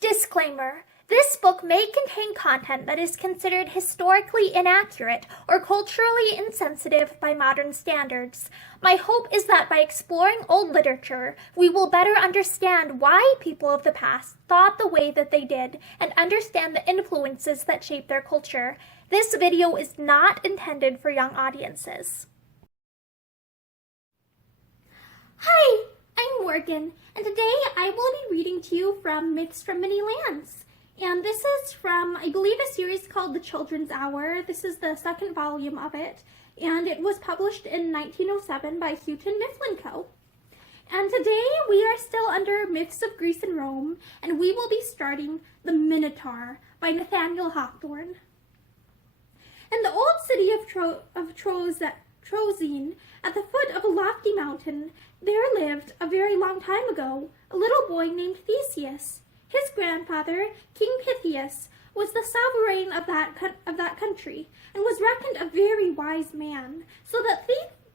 Disclaimer. This book may contain content that is considered historically inaccurate or culturally insensitive by modern standards. My hope is that by exploring old literature, we will better understand why people of the past thought the way that they did and understand the influences that shape their culture. This video is not intended for young audiences. Hi, I'm Morgan, and today I will be reading to you from Myths from Many Lands. And this is from, I believe, a series called The Children's Hour. This is the second volume of it, and it was published in 1907 by Houghton Mifflin Co. And today we are still under Myths of Greece and Rome, and we will be starting The Minotaur by Nathaniel Hawthorne. In the old city of Troezen, at the foot of a lofty mountain, there lived, a very long time ago, a little boy named Theseus. His grandfather, King Pythias, was the sovereign of that country, and was reckoned a very wise man, so that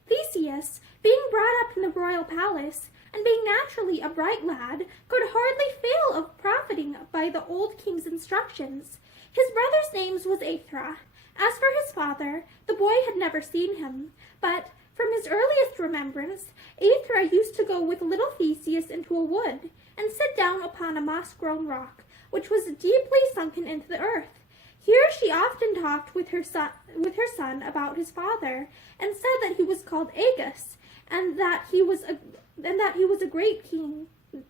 Theseus, being brought up in the royal palace, and being naturally a bright lad, could hardly fail of profiting by the old king's instructions. His brother's name was Aethra. As for his father, the boy had never seen him, but from his earliest remembrance, Aethra used to go with little Theseus into a wood, and sit down upon a moss-grown rock, which was deeply sunken into the earth. Here she often talked with her son about his father, and said that he was called Agus, and that he was a great king, and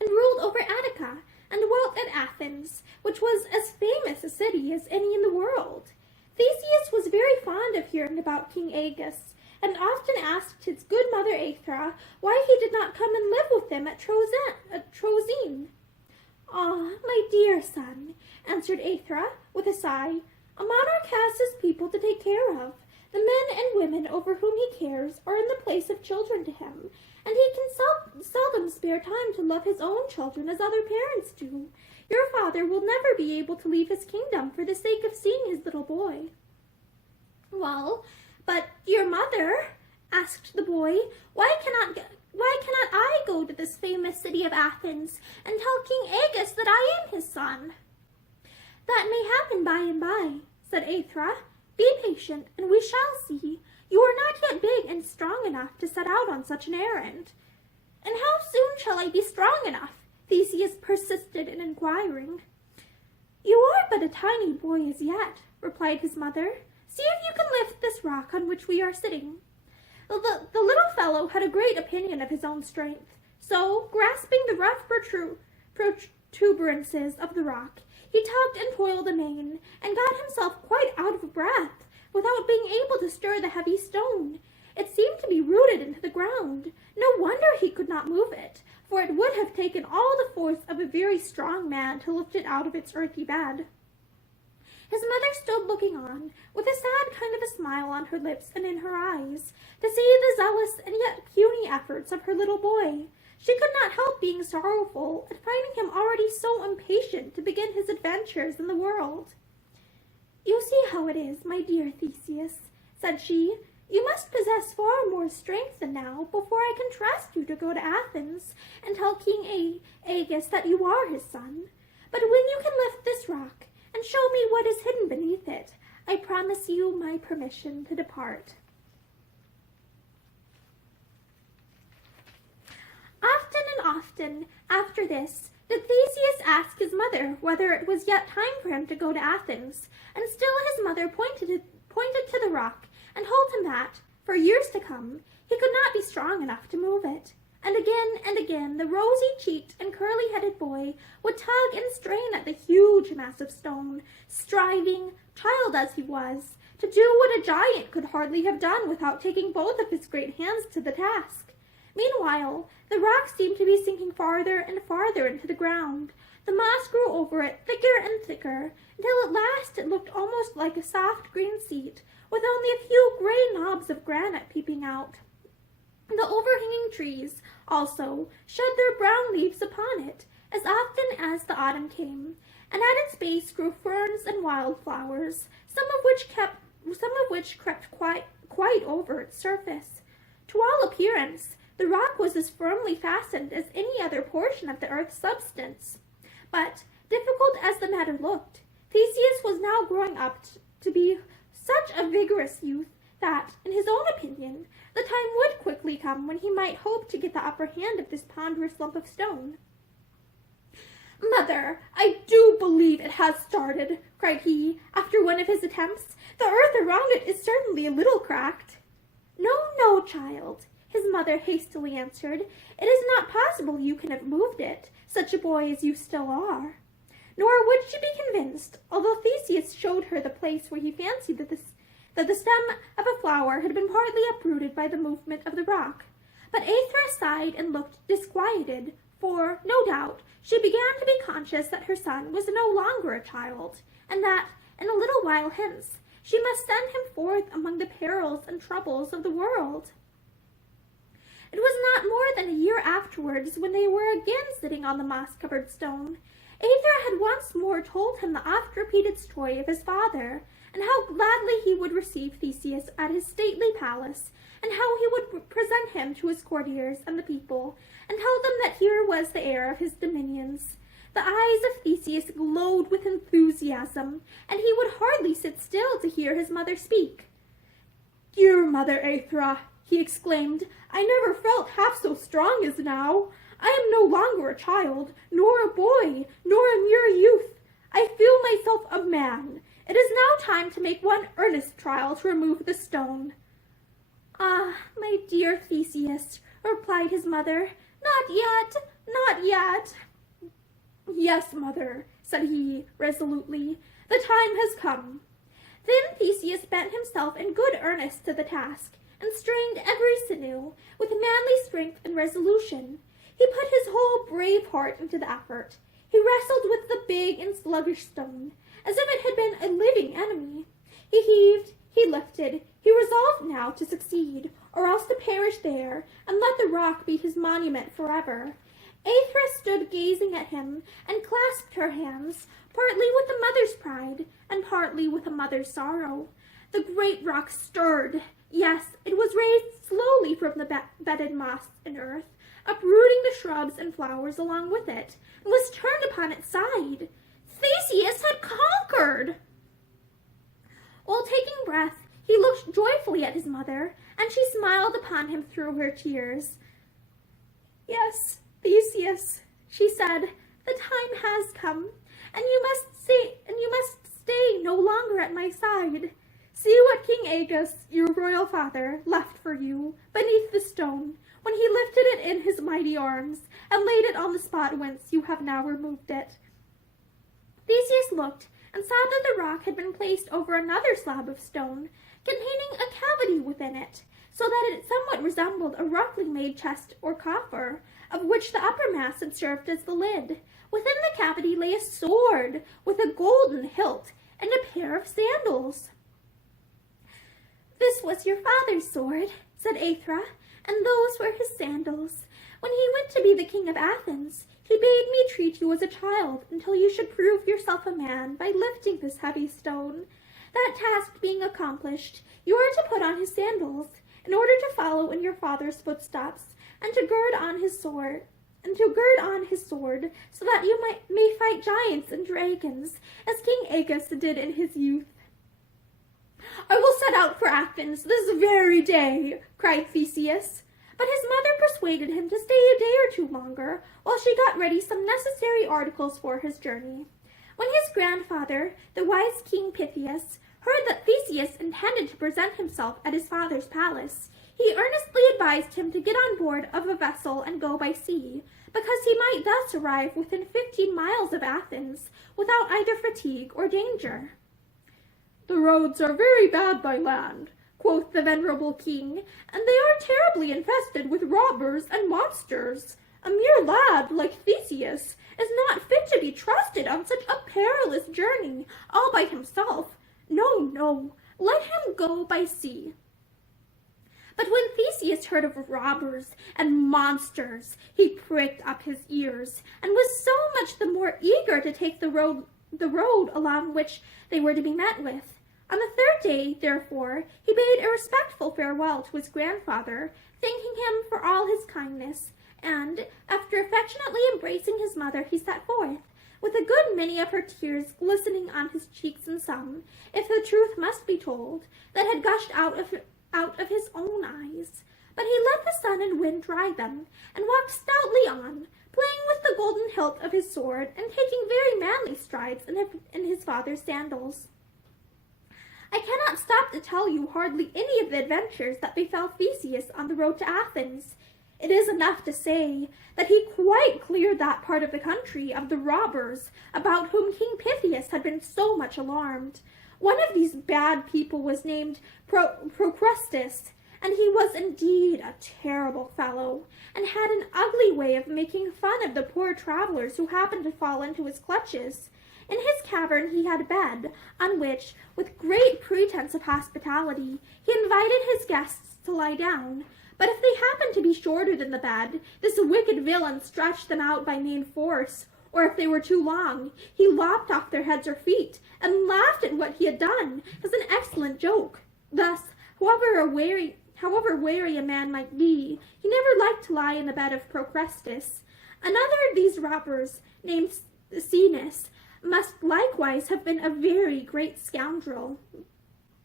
ruled over Attica, and dwelt at Athens, which was as famous a city as any in the world. Theseus was very fond of hearing about King Agus, and often asked his good mother Aethra why he did not come and live with them at Troezen. "Ah, my dear son," answered Aethra with a sigh, "a monarch has his people to take care of. The men and women over whom he cares are in the place of children to him, and he can seldom spare time to love his own children as other parents do. Your father will never be able to leave his kingdom for the sake of seeing his little boy." "Well, but, dear mother," asked the boy, why cannot I go to this famous city of Athens and tell King Agus that I am his son?" "That may happen by and by," said Aethra. "Be patient, and we shall see. You are not yet big and strong enough to set out on such an errand." "And how soon shall I be strong enough?" Theseus persisted in inquiring. "You are but a tiny boy as yet," replied his mother. "See if you can lift this rock on which we are sitting." The little fellow had a great opinion of his own strength, so, grasping the rough protuberances of the rock, he tugged and toiled amain, and got himself quite out of breath, without being able to stir the heavy stone. It seemed to be rooted into the ground. No wonder he could not move it, for it would have taken all the force of a very strong man to lift it out of its earthy bed. His mother stood looking on, with a sad kind of a smile on her lips and in her eyes, to see the zealous and yet puny efforts of her little boy. She could not help being sorrowful at finding him already so impatient to begin his adventures in the world. "You see how it is, my dear Theseus," said she. "You must possess far more strength than now before I can trust you to go to Athens and tell King Agus that you are his son. But when you can lift this rock and show me what is hidden beneath it, I promise you my permission to depart." Often and often after this did Theseus ask his mother whether it was yet time for him to go to Athens, and still his mother pointed to the rock and told him that, for years to come, he could not be strong enough to move it. And again, the rosy-cheeked and curly-headed boy would tug and strain at the huge mass of stone, striving, child as he was, to do what a giant could hardly have done without taking both of his great hands to the task. Meanwhile, the rock seemed to be sinking farther and farther into the ground. The moss grew over it thicker and thicker, until at last it looked almost like a soft green seat, with only a few gray knobs of granite peeping out. The overhanging trees, also, shed their brown leaves upon it, as often as the autumn came, and at its base grew ferns and wildflowers, some of which crept quite over its surface. To all appearance, the rock was as firmly fastened as any other portion of the earth's substance. But difficult as the matter looked, Theseus was now growing up to be such a vigorous youth that, in his own opinion, the time would quickly come when he might hope to get the upper hand of this ponderous lump of stone. "Mother, I do believe it has started," cried he, after one of his attempts. "The earth around it is certainly a little cracked." "No, no, child," his mother hastily answered. "It is not possible you can have moved it, such a boy as you still are." Nor would she be convinced, although Theseus showed her the place where he fancied that the stem of a flower had been partly uprooted by the movement of the rock. But Aethra sighed and looked disquieted, for, no doubt, she began to be conscious that her son was no longer a child, and that, in a little while hence, she must send him forth among the perils and troubles of the world. It was not more than a year afterwards when they were again sitting on the moss-covered stone. Aethra had once more told him the oft-repeated story of his father, and how gladly he would receive Theseus at his stately palace, and how he would present him to his courtiers and the people, and tell them that here was the heir of his dominions. The eyes of Theseus glowed with enthusiasm, and he would hardly sit still to hear his mother speak. "Dear Mother Aethra," he exclaimed, "I never felt half so strong as now. I am no longer a child, nor a boy, nor a mere youth. I feel myself a man. It is now time to make one earnest trial to remove the stone." "Ah, my dear Theseus," replied his mother, "not yet, not yet." "Yes, mother," said he resolutely, "the time has come." Then Theseus bent himself in good earnest to the task, and strained every sinew, with manly strength and resolution. He put his whole brave heart into the effort. He wrestled with the big and sluggish stone, as if it had been a living enemy. He heaved, he lifted, he resolved now to succeed, or else to perish there, and let the rock be his monument forever. Aethra stood gazing at him, and clasped her hands, partly with a mother's pride, and partly with a mother's sorrow. The great rock stirred. Yes, it was raised slowly from the bedded moss and earth, uprooting the shrubs and flowers along with it, and was turned upon its side. Theseus had conquered! While taking breath, he looked joyfully at his mother, and she smiled upon him through her tears. "Yes, Theseus," she said, "the time has come, and you must stay no longer at my side. See what King Aegus, your royal father, left for you beneath the stone, when he lifted it in his mighty arms, and laid it on the spot whence you have now removed it." Theseus looked, and saw that the rock had been placed over another slab of stone, containing a cavity within it, so that it somewhat resembled a roughly made chest or coffer, of which the upper mass had served as the lid. Within the cavity lay a sword, with a golden hilt, and a pair of sandals. "This was your father's sword," said Aethra, "and those were his sandals. When he went to be the king of Athens, he bade me treat you as a child until you should prove yourself a man by lifting this heavy stone. That task being accomplished, you are to put on his sandals, in order to follow in your father's footsteps, and to gird on his sword, so that you may fight giants and dragons, as King Aegus did in his youth." "I will set out for Athens this very day," cried Theseus. But his mother persuaded him to stay a day or two longer, while she got ready some necessary articles for his journey. When his grandfather, the wise King Pythias, heard that Theseus intended to present himself at his father's palace, he earnestly advised him to get on board of a vessel and go by sea, because he might thus arrive within 15 miles of Athens, without either fatigue or danger. "The roads are very bad by land," quoth the venerable king, "and they are terribly infested with robbers and monsters. A mere lad like Theseus is not fit to be trusted on such a perilous journey all by himself. No, no, let him go by sea." But when Theseus heard of robbers and monsters, he pricked up his ears, and was so much the more eager to take the road along which they were to be met with. On the third day, therefore, he bade a respectful farewell to his grandfather, thanking him for all his kindness, and, after affectionately embracing his mother, he set forth, with a good many of her tears glistening on his cheeks, and some, if the truth must be told, that had gushed out of his own eyes. But he let the sun and wind dry them, and walked stoutly on, playing with the golden hilt of his sword, and taking very manly strides in his father's sandals. I cannot stop to tell you hardly any of the adventures that befell Theseus on the road to Athens. It is enough to say that he quite cleared that part of the country of the robbers about whom King Pythias had been so much alarmed. One of these bad people was named Procrustes, and he was indeed a terrible fellow, and had an ugly way of making fun of the poor travelers who happened to fall into his clutches. In his cavern he had a bed, on which, with great pretense of hospitality, he invited his guests to lie down. But if they happened to be shorter than the bed, this wicked villain stretched them out by main force, or if they were too long, he lopped off their heads or feet, and laughed at what he had done as an excellent joke. Thus, however wary a man might be, he never liked to lie in the bed of Procrustes. Another of these robbers, named Cenis, must likewise have been a very great scoundrel.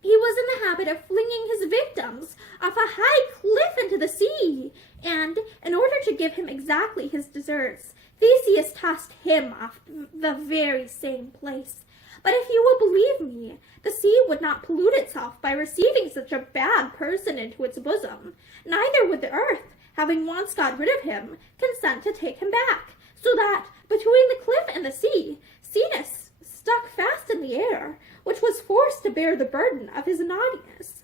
He was in the habit of flinging his victims off a high cliff into the sea, and, in order to give him exactly his deserts, Theseus tossed him off the very same place. But if you will believe me, the sea would not pollute itself by receiving such a bad person into its bosom, neither would the earth, having once got rid of him, consent to take him back, so that, between the cliff and the sea, Cenis stuck fast in the air, which was forced to bear the burden of his naughtiness.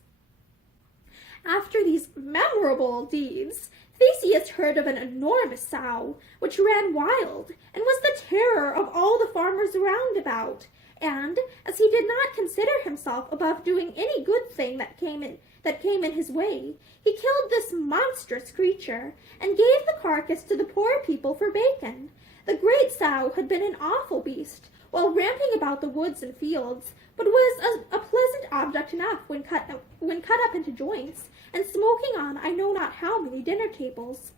After these memorable deeds, Theseus heard of an enormous sow, which ran wild, and was the terror of all the farmers round about, and, as he did not consider himself above doing any good thing that came in his way, he killed this monstrous creature, and gave the carcass to the poor people for bacon. The great sow had been an awful beast, while ramping about the woods and fields, but was a pleasant object enough when cut up into joints, and smoking on I know not how many dinner tables.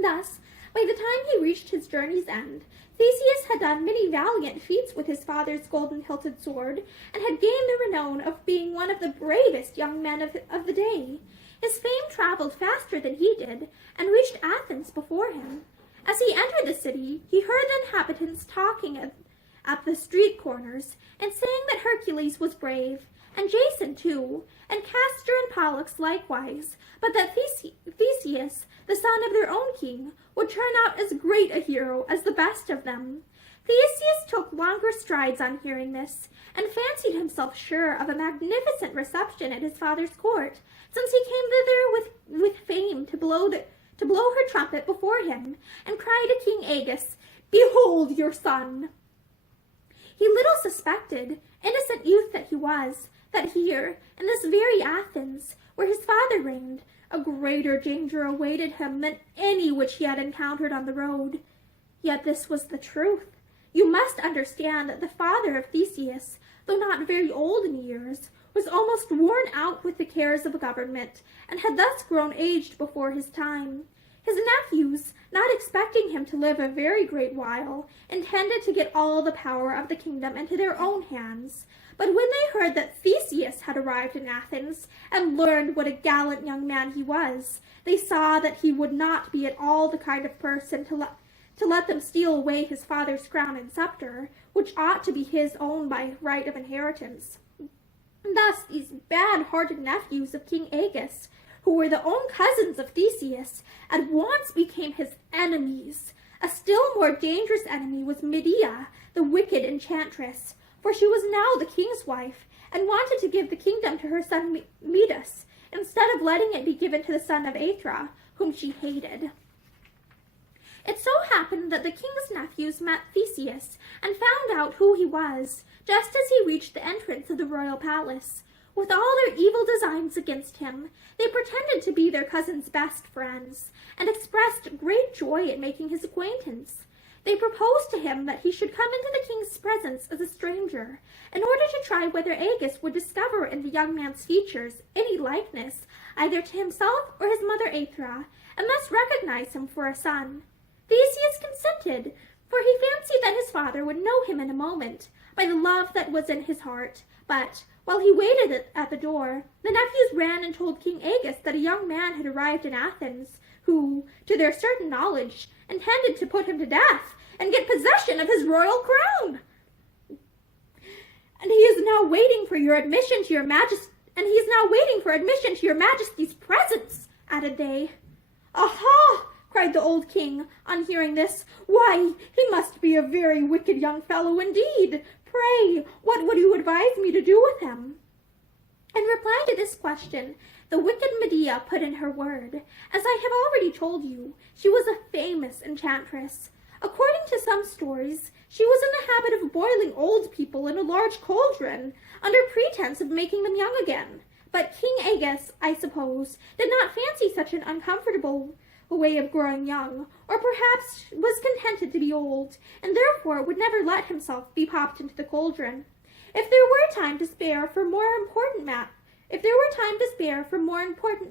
Thus, by the time he reached his journey's end, Theseus had done many valiant feats with his father's golden-hilted sword, and had gained the renown of being one of the bravest young men of the day. His fame traveled faster than he did, and reached Athens before him. As he entered the city, he heard the inhabitants talking at the street corners, and saying that Hercules was brave, and Jason too, and Castor and Pollux likewise, but that Theseus, the son of their own king, would turn out as great a hero as the best of them. Theseus took longer strides on hearing this, and fancied himself sure of a magnificent reception at his father's court, since he came thither with fame to blow her trumpet before him, and cried to King Agus, "Behold your son!" He little suspected, innocent youth that he was, that here, in this very Athens, where his father reigned, a greater danger awaited him than any which he had encountered on the road. Yet this was the truth. You must understand that the father of Theseus, though not very old in years, was almost worn out with the cares of government, and had thus grown aged before his time. His nephews, not expecting him to live a very great while, intended to get all the power of the kingdom into their own hands. But when they heard that Theseus had arrived in Athens, and learned what a gallant young man he was, they saw that he would not be at all the kind of person to let them steal away his father's crown and scepter, which ought to be his own by right of inheritance. Thus these bad-hearted nephews of King Agus, who were the own cousins of Theseus, at once became his enemies. A still more dangerous enemy was Medea, the wicked enchantress, for she was now the king's wife, and wanted to give the kingdom to her son Midas, instead of letting it be given to the son of Aethra, whom she hated. It so happened that the king's nephews met Theseus, and found out who he was, just as he reached the entrance of the royal palace. With all their evil designs against him, they pretended to be their cousin's best friends, and expressed great joy at making his acquaintance. They proposed to him that he should come into the king's presence as a stranger, in order to try whether Agus would discover in the young man's features any likeness, either to himself or his mother Aethra, and thus recognize him for a son. Theseus consented, for he fancied that his father would know him in a moment by the love that was in his heart. But while he waited at the door, the nephews ran and told King Agus that a young man had arrived in Athens, who, to their certain knowledge, intended to put him to death and get possession of his royal crown. And he is now waiting for admission to your majesty's presence, added they. Aha! Cried the old king, on hearing this. Why, he must be a very wicked young fellow indeed. Pray, what would you advise me to do with him? In reply to this question, the wicked Medea put in her word. As I have already told you, she was a famous enchantress. According to some stories, she was in the habit of boiling old people in a large cauldron, under pretense of making them young again. But King Agus, I suppose, did not fancy such an uncomfortable way of growing young, or perhaps was contented to be old, and therefore would never let himself be popped into the cauldron. If there were time to spare for more important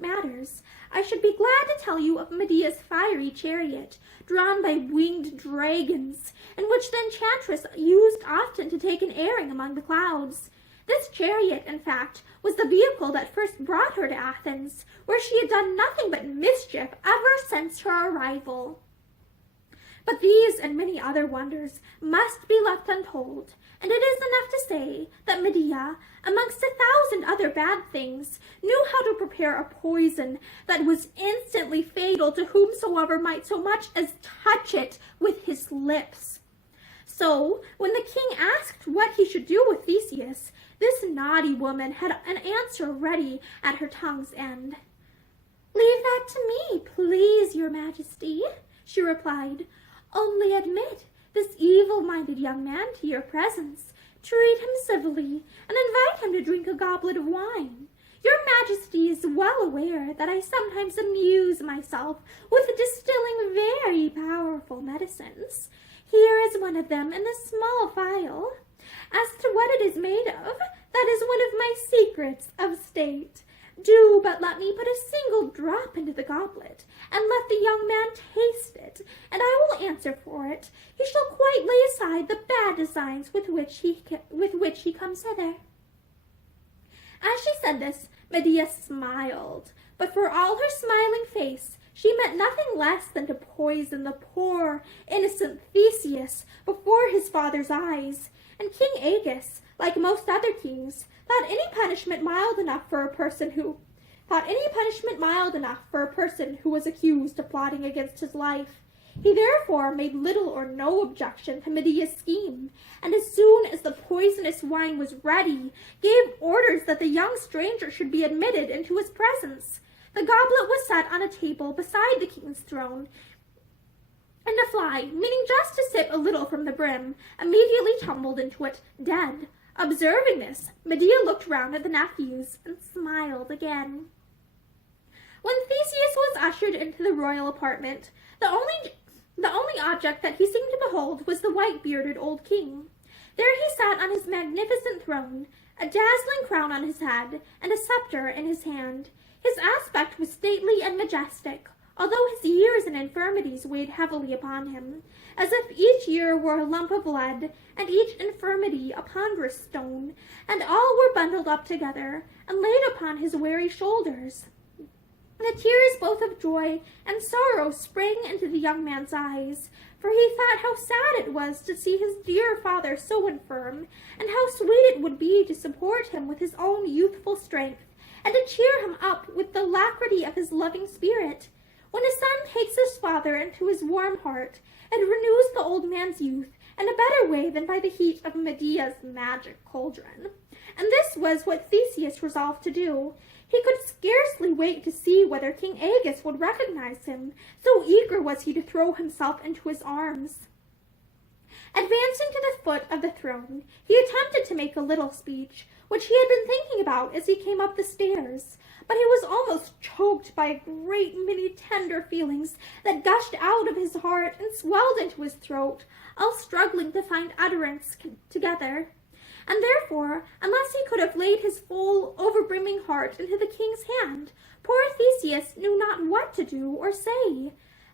matters, I should be glad to tell you of Medea's fiery chariot, drawn by winged dragons, in which the enchantress used often to take an airing among the clouds. This chariot, in fact, was the vehicle that first brought her to Athens, where she had done nothing but mischief ever since her arrival. But these and many other wonders must be left untold, and it is enough to say that Medea, amongst 1,000 other bad things, knew how to prepare a poison that was instantly fatal to whomsoever might so much as touch it with his lips. So, when the king asked what he should do with Theseus, this naughty woman had an answer ready at her tongue's end. "Leave that to me, please, your majesty," she replied. "Only admit this evil-minded young man to your presence, treat him civilly, and invite him to drink a goblet of wine. Your majesty is well aware that I sometimes amuse myself with distilling very powerful medicines. Here is one of them in this small phial. As to what it is made of, that is one of my secrets of state. Do but let me put a single drop into the goblet, and let the young man taste it, and I will answer for it. He shall quite lay aside the bad designs with which he comes hither." As she said this, Medea smiled, but for all her smiling face, she meant nothing less than to poison the poor, innocent Theseus before his father's eyes. And King Agus, like most other kings, thought any punishment mild enough for a person who was accused of plotting against his life. He therefore made little or no objection to Medea's scheme, and as soon as the poisonous wine was ready, gave orders that the young stranger should be admitted into his presence. The goblet was set on a table beside the king's throne, and the fly, meaning just to sip a little from the brim, immediately tumbled into it, dead. Observing this, Medea looked round at the nephews and smiled again. When Theseus was ushered into the royal apartment, the only object that he seemed to behold was the white-bearded old king. There he sat on his magnificent throne, a dazzling crown on his head, and a scepter in his hand. His aspect was stately and majestic, although his years and infirmities weighed heavily upon him, as if each year were a lump of lead, and each infirmity a ponderous stone, and all were bundled up together, and laid upon his weary shoulders. The tears both of joy and sorrow sprang into the young man's eyes, for he thought how sad it was to see his dear father so infirm, and how sweet it would be to support him with his own youthful strength, and to cheer him up with the alacrity of his loving spirit. When a son takes his father into his warm heart, it renews the old man's youth in a better way than by the heat of Medea's magic cauldron. And this was what Theseus resolved to do. He could scarcely wait to see whether King Agus would recognize him, so eager was he to throw himself into his arms. Advancing to the foot of the throne, he attempted to make a little speech, which he had been thinking about as he came up the stairs, but he was almost choked by a great many tender feelings that gushed out of his heart and swelled into his throat, all struggling to find utterance together. And therefore, unless he could have laid his full, overbrimming heart into the king's hand, poor Theseus knew not what to do or say.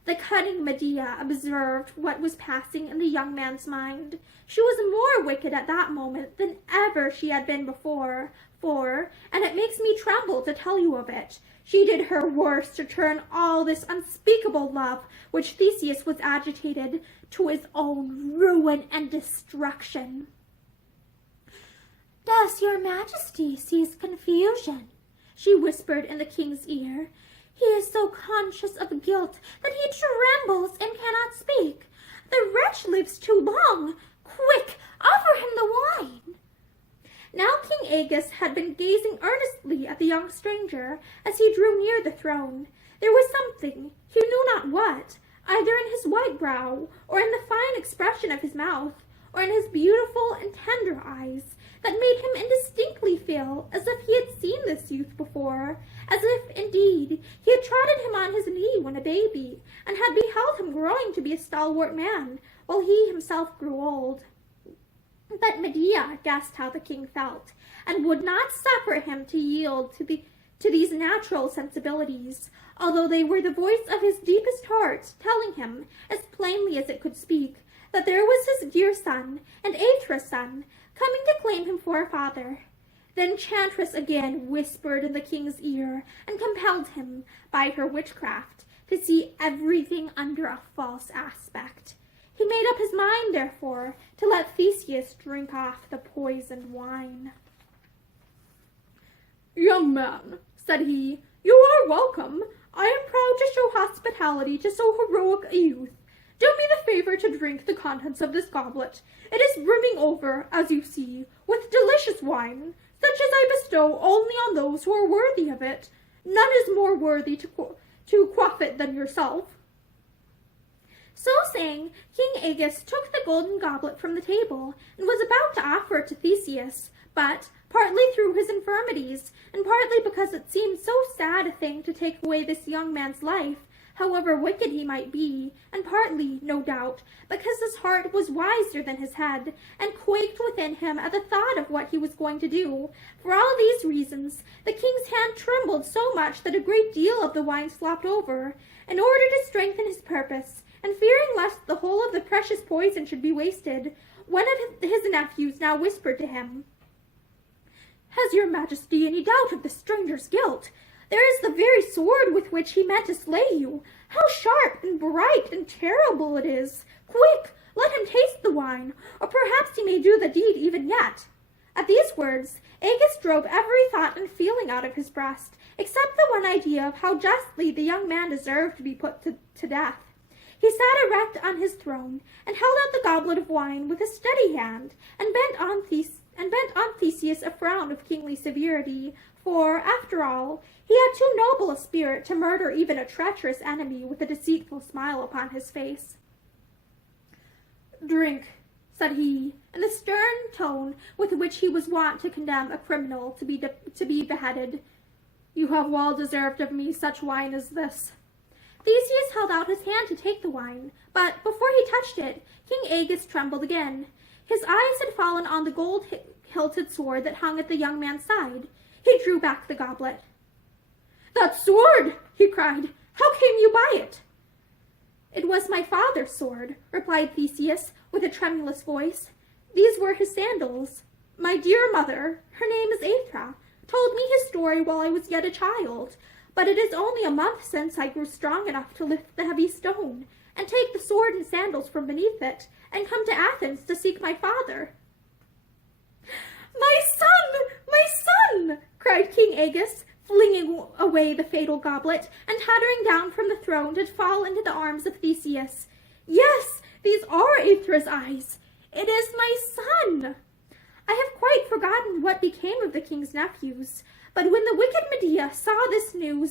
The cunning Medea observed what was passing in the young man's mind. She was more wicked at that moment than ever she had been before, and it makes me tremble to tell you of it, she did her worst to turn all this unspeakable love which Theseus was agitated to his own ruin and destruction. "Does your majesty sees confusion?" she whispered in the king's ear. "He is so conscious of guilt that he trembles and cannot speak. The wretch lives too long. Quick, offer him the wine." Now King Aegeus had been gazing earnestly at the young stranger as he drew near the throne. There was something, he knew not what, either in his white brow, or in the fine expression of his mouth, or in his beautiful and tender eyes, that made him indistinctly feel as if he had seen this youth before, as if, indeed, he had trotted him on his knee when a baby, and had beheld him growing to be a stalwart man, while he himself grew old. But Medea guessed how the king felt, and would not suffer him to yield to these natural sensibilities, although they were the voice of his deepest heart, telling him, as plainly as it could speak, that there was his dear son, and Aethra's son, coming to claim him for a father. The enchantress again whispered in the king's ear, and compelled him, by her witchcraft, to see everything under a false aspect. He made up his mind, therefore, to let Theseus drink off the poisoned wine. "Young man," said he, "you are welcome. I am proud to show hospitality to so heroic a youth. Do me the favor to drink the contents of this goblet. It is brimming over, as you see, with delicious wine, such as I bestow only on those who are worthy of it. None is more worthy to quaff it than yourself." So saying, King Aegeus took the golden goblet from the table, and was about to offer it to Theseus, but, partly through his infirmities, and partly because it seemed so sad a thing to take away this young man's life, however wicked he might be, and partly, no doubt, because his heart was wiser than his head, and quaked within him at the thought of what he was going to do. For all these reasons, the king's hand trembled so much that a great deal of the wine slopped over. In order to strengthen his purpose, and fearing lest the whole of the precious poison should be wasted, one of his nephews now whispered to him, "Has your majesty any doubt of the stranger's guilt? There is the very sword with which he meant to slay you. How sharp and bright and terrible it is! Quick, let him taste the wine, or perhaps he may do the deed even yet." At these words, Aegeus drove every thought and feeling out of his breast, except the one idea of how justly the young man deserved to be put to death. He sat erect on his throne, and held out the goblet of wine with a steady hand, and bent on Theseus a frown of kingly severity, for, after all, he had too noble a spirit to murder even a treacherous enemy with a deceitful smile upon his face. "Drink," said he, in the stern tone with which he was wont to condemn a criminal to be beheaded. "You have well deserved of me such wine as this." Theseus held out his hand to take the wine, but before he touched it, King Aegeus trembled again. His eyes had fallen on the gold-hilted sword that hung at the young man's side. He drew back the goblet. "That sword!" he cried. "How came you by it?" "It was my father's sword," replied Theseus, with a tremulous voice. "These were his sandals. My dear mother, her name is Aethra, told me his story while I was yet a child, but it is only a month since I grew strong enough to lift the heavy stone, and take the sword and sandals from beneath it, and come to Athens to seek my father." "My son! My son!" cried King Aegeus, flinging away the fatal goblet, and tottering down from the throne to fall into the arms of Theseus. "Yes, these are Aethra's eyes. It is my son!" I have quite forgotten what became of the king's nephews, but when the wicked Medea saw this new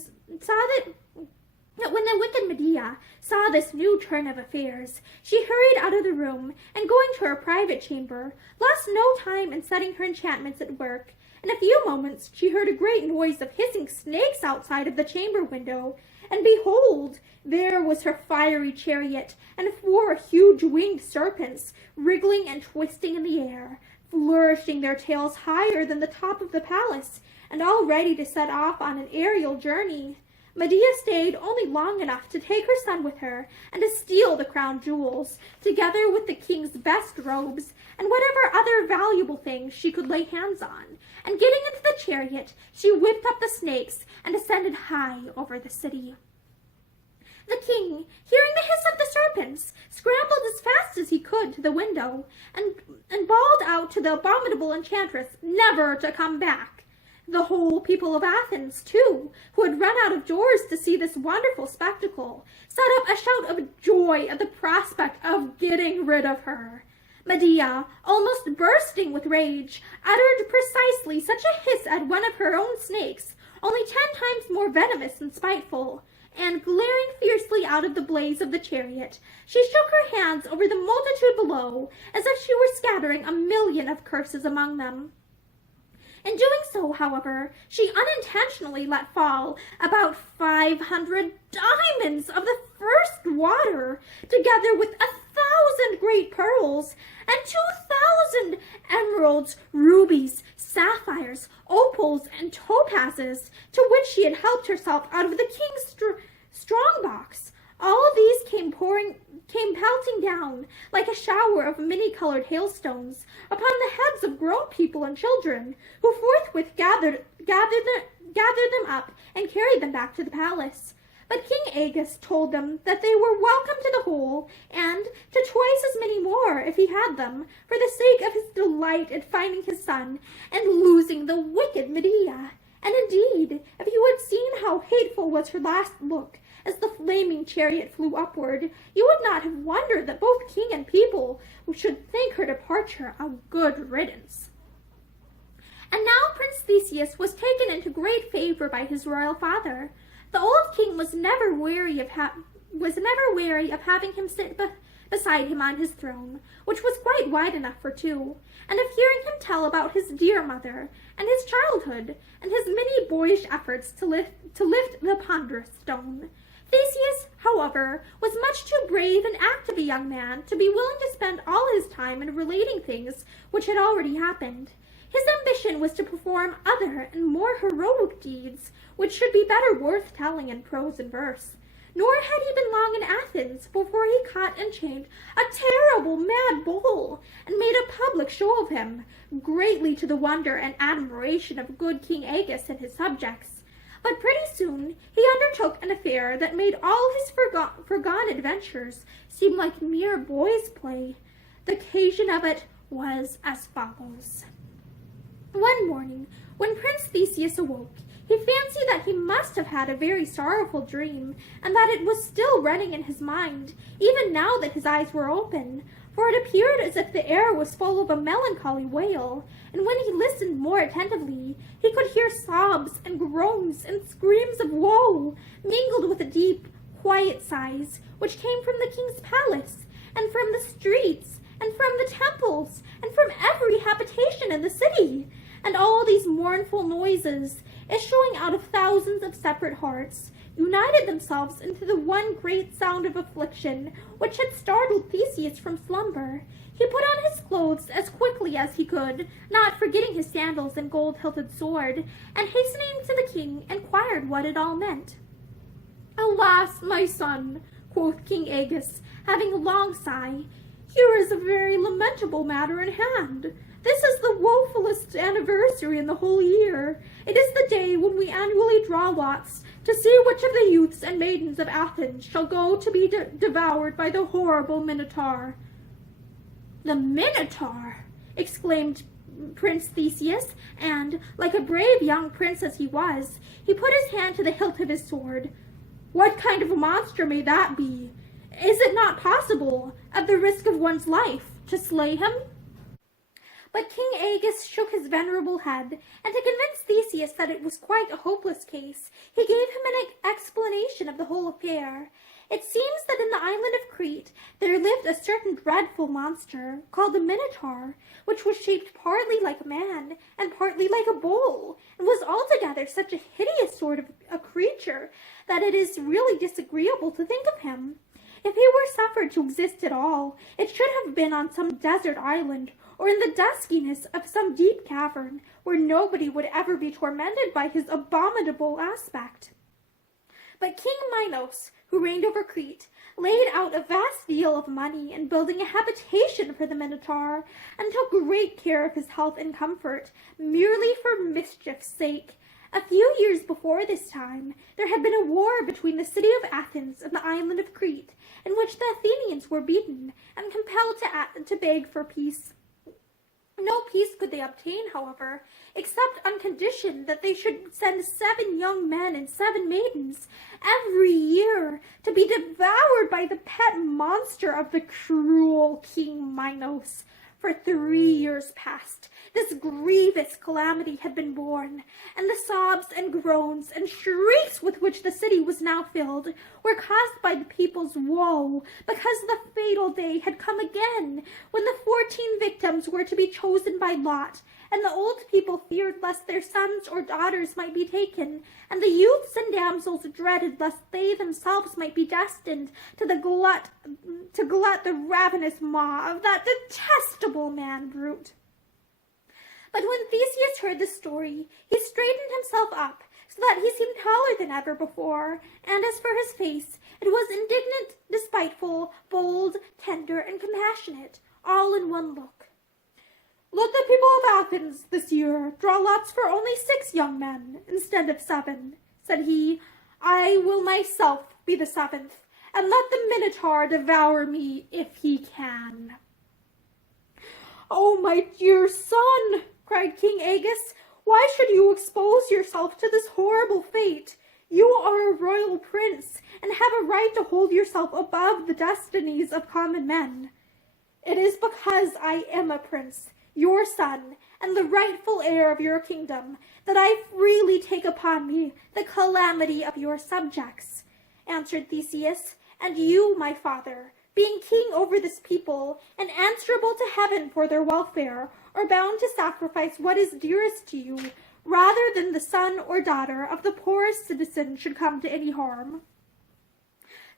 turn of affairs, she hurried out of the room, and going to her private chamber, lost no time in setting her enchantments at work. In a few moments she heard a great noise of hissing snakes outside of the chamber window, and behold, there was her fiery chariot, and 4 huge winged serpents, wriggling and twisting in the air, flourishing their tails higher than the top of the palace, and all ready to set off on an aerial journey. Medea stayed only long enough to take her son with her and to steal the crown jewels, together with the king's best robes and whatever other valuable things she could lay hands on. And getting into the chariot, she whipped up the snakes and ascended high over the city. The king, hearing the hiss of the serpents, scrambled as fast as he could to the window and bawled out to the abominable enchantress never to come back. The whole people of Athens, too, who had run out of doors to see this wonderful spectacle, set up a shout of joy at the prospect of getting rid of her. Medea, almost bursting with rage, uttered precisely such a hiss at one of her own snakes, only 10 times more venomous and spiteful, and glaring fiercely out of the blaze of the chariot, she shook her hands over the multitude below, as if she were scattering 1,000,000 of curses among them. In doing so, however, she unintentionally let fall about 500 diamonds of the first water, together with 1,000 great pearls, and 2,000 emeralds, rubies, sapphires, opals, and topazes, to which she had helped herself out of the king's strong box. All these came pelting down like a shower of many-colored hailstones upon the heads of grown people and children, who forthwith gathered them up and carried them back to the palace. But King Agus told them that they were welcome to the whole, and to twice as many more if he had them, for the sake of his delight at finding his son and losing the wicked Medea. And indeed, if you had seen how hateful was her last look, as the flaming chariot flew upward, you would not have wondered that both king and people should think her departure a good riddance. And now Prince Theseus was taken into great favor by his royal father. The old king was never weary of having him sit beside him on his throne, which was quite wide enough for 2, and of hearing him tell about his dear mother, and his childhood, and his many boyish efforts to lift the ponderous stone. Theseus, however, was much too brave and active a young man to be willing to spend all his time in relating things which had already happened. His ambition was to perform other and more heroic deeds, which should be better worth telling in prose and verse. Nor had he been long in Athens before he caught and chained a terrible mad bull, and made a public show of him, greatly to the wonder and admiration of good King Agus and his subjects. But pretty soon he undertook an affair that made all his foregone adventures seem like mere boys' play. The occasion of it was as follows. One morning, when Prince Theseus awoke, he fancied that he must have had a very sorrowful dream, and that it was still running in his mind, even now that his eyes were open, for it appeared as if the air was full of a melancholy wail, and when he listened more attentively, he could hear sobs and groans and screams of woe, mingled with a deep, quiet sighs, which came from the king's palace, and from the streets, and from the temples, and from every habitation in the city. And all these mournful noises, issuing out of thousands of separate hearts, united themselves into the one great sound of affliction, which had startled Theseus from slumber. He put on his clothes as quickly as he could, not forgetting his sandals and gold-hilted sword, and hastening to the king, inquired what it all meant. "Alas, my son," quoth King Agus, having a long sigh, "here is a very lamentable matter in hand. This is the woefulest anniversary in the whole year. It is the day when we annually draw lots to see which of the youths and maidens of Athens shall go to be devoured by the horrible Minotaur." "The Minotaur!" exclaimed Prince Theseus, and, like a brave young prince as he was, he put his hand to the hilt of his sword. "What kind of a monster may that be? Is it not possible, at the risk of one's life, to slay him?" But King Agus shook his venerable head, and to convince Theseus that it was quite a hopeless case, he gave him an explanation of the whole affair. It seems that in the island of Crete there lived a certain dreadful monster, called the Minotaur, which was shaped partly like a man, and partly like a bull, and was altogether such a hideous sort of a creature that it is really disagreeable to think of him. If he were suffered to exist at all, it should have been on some desert island, or in the duskiness of some deep cavern, where nobody would ever be tormented by his abominable aspect. But King Minos, who reigned over Crete, laid out a vast deal of money in building a habitation for the Minotaur, and took great care of his health and comfort, merely for mischief's sake. A few years before this time, there had been a war between the city of Athens and the island of Crete, in which the Athenians were beaten and compelled to beg for peace. No peace could they obtain, however, except on condition that they should send 7 young men and 7 maidens every year to be devoured by the pet monster of the cruel King Minos. For 3 years past, this grievous calamity had been borne, and the sobs and groans and shrieks with which the city was now filled were caused by the people's woe, because the fatal day had come again, when the 14 victims were to be chosen by lot, and the old people feared lest their sons or daughters might be taken, and the youths and damsels dreaded lest they themselves might be destined to glut the ravenous maw of that detestable man-brute. But when Theseus heard the story, he straightened himself up, so that he seemed taller than ever before, and as for his face, it was indignant, despiteful, bold, tender, and compassionate, all in one look. "Let the people of Athens this year draw lots for only 6 young men instead of 7, said he. "I will myself be the 7th, and let the Minotaur devour me if he can." "Oh, my dear son," cried King Agus, "why should you expose yourself to this horrible fate? You are a royal prince, and have a right to hold yourself above the destinies of common men." "It is because I am a prince, your son, and the rightful heir of your kingdom, that I freely take upon me the calamity of your subjects," answered Theseus. "And you, my father, being king over this people, and answerable to heaven for their welfare, are bound to sacrifice what is dearest to you, rather than the son or daughter of the poorest citizen should come to any harm."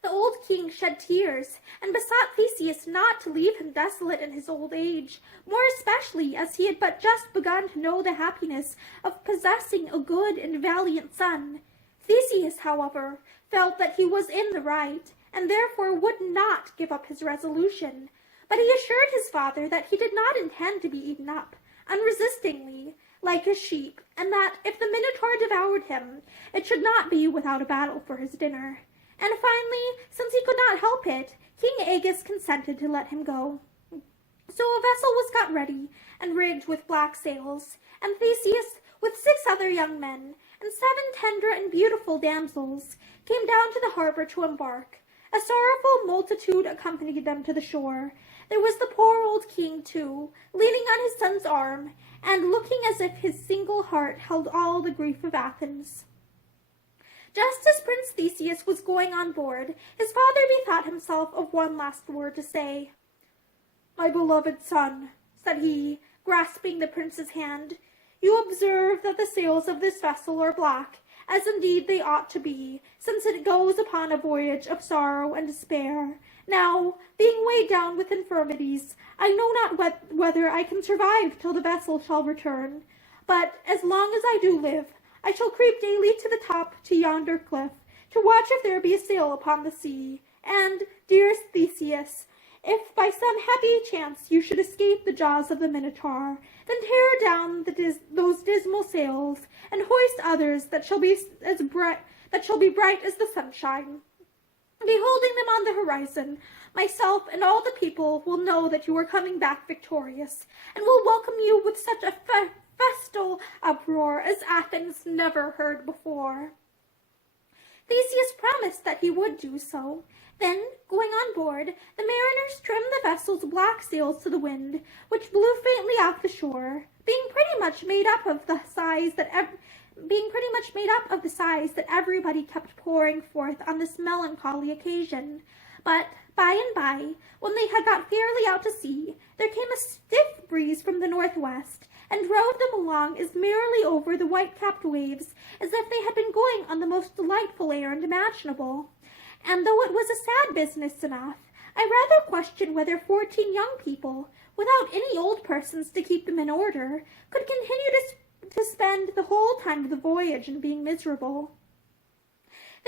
The old king shed tears, and besought Theseus not to leave him desolate in his old age, more especially as he had but just begun to know the happiness of possessing a good and valiant son. Theseus, however, felt that he was in the right, and therefore would not give up his resolution, but he assured his father that he did not intend to be eaten up, unresistingly, like a sheep, and that, if the Minotaur devoured him, it should not be without a battle for his dinner. And finally, since he could not help it, King Agus consented to let him go. So a vessel was got ready, and rigged with black sails, and Theseus, with 6 other young men, and 7 tender and beautiful damsels, came down to the harbor to embark. A sorrowful multitude accompanied them to the shore. There was the poor old king, too, leaning on his son's arm, and looking as if his single heart held all the grief of Athens. Just as Prince Theseus was going on board, his father bethought himself of one last word to say. "My beloved son," said he, grasping the prince's hand, "you observe that the sails of this vessel are black, as indeed they ought to be, since it goes upon a voyage of sorrow and despair. Now, being weighed down with infirmities, I know not whether I can survive till the vessel shall return, but as long as I do live, I shall creep daily to the top to yonder cliff, to watch if there be a sail upon the sea. And, dearest Theseus, if by some happy chance you should escape the jaws of the Minotaur, then tear down those dismal sails, and hoist others that shall be bright as the sunshine. Beholding them on the horizon, myself and all the people will know that you are coming back victorious, and will welcome you with such a festal uproar as Athens never heard before." Theseus promised that he would do so. Then, going on board, the mariners trimmed the vessel's black sails to the wind, which blew faintly off the shore, being pretty much made up of the sighs that everybody kept pouring forth on this melancholy occasion. But by and by, when they had got fairly out to sea, there came a stiff breeze from the northwest, and drove them along as merrily over the white-capped waves as if they had been going on the most delightful errand imaginable. And though it was a sad business enough, I rather question whether 14 young people, without any old persons to keep them in order, could continue to spend the whole time of the voyage in being miserable.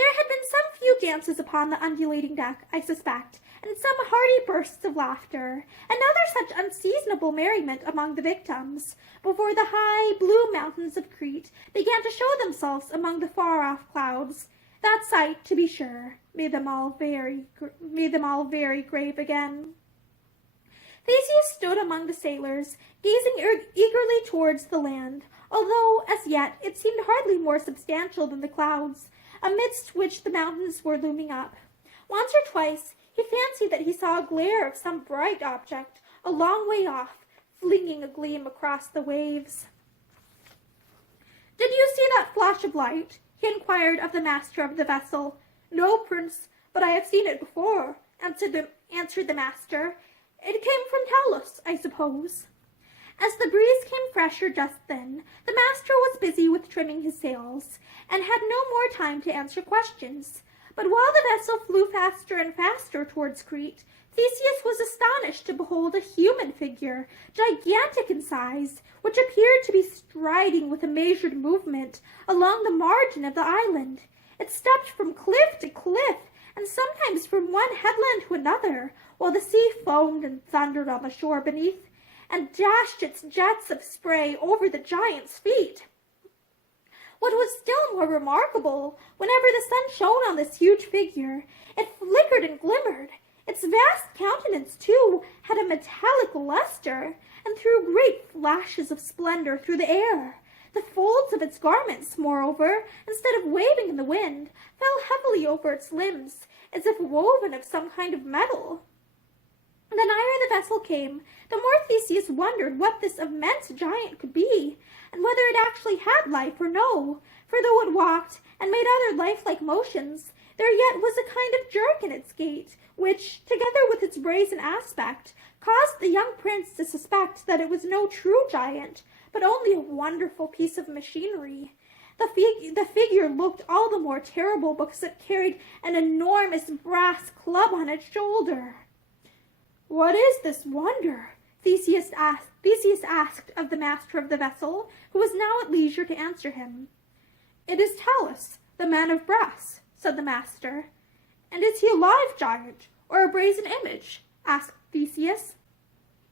There had been some few dances upon the undulating deck, I suspect, and some hearty bursts of laughter, another such unseasonable merriment among the victims, before the high, blue mountains of Crete began to show themselves among the far-off clouds. That sight, to be sure, made them all very grave again. Theseus stood among the sailors, gazing eagerly towards the land, although, as yet, it seemed hardly more substantial than the clouds, amidst which the mountains were looming up. Once or twice he fancied that he saw a glare of some bright object a long way off, flinging a gleam across the waves. "Did you see that flash of light?" he inquired of the master of the vessel. "No, Prince, but I have seen it before," answered the master. "It came from Talus, I suppose." As the breeze came fresher just then, the master was busy with trimming his sails, and had no more time to answer questions. But while the vessel flew faster and faster towards Crete, Theseus was astonished to behold a human figure, gigantic in size, which appeared to be striding with a measured movement along the margin of the island. It stepped from cliff to cliff, and sometimes from one headland to another, while the sea foamed and thundered on the shore beneath, and dashed its jets of spray over the giant's feet. What was still more remarkable, whenever the sun shone on this huge figure, it flickered and glimmered. Its vast countenance, too, had a metallic luster, and threw great flashes of splendor through the air. The folds of its garments, moreover, instead of waving in the wind, fell heavily over its limbs, as if woven of some kind of metal. The nigher the vessel came, the more Theseus wondered what this immense giant could be, and whether it actually had life or no, for though it walked and made other lifelike motions, there yet was a kind of jerk in its gait, which, together with its brazen aspect, caused the young prince to suspect that it was no true giant, but only a wonderful piece of machinery. The figure looked all the more terrible because it carried an enormous brass club on its shoulder. "What is this wonder?" Theseus asked of the master of the vessel, who was now at leisure to answer him. "It is Talus, the man of brass," said the master. "And is he a live giant, or a brazen image?" asked Theseus.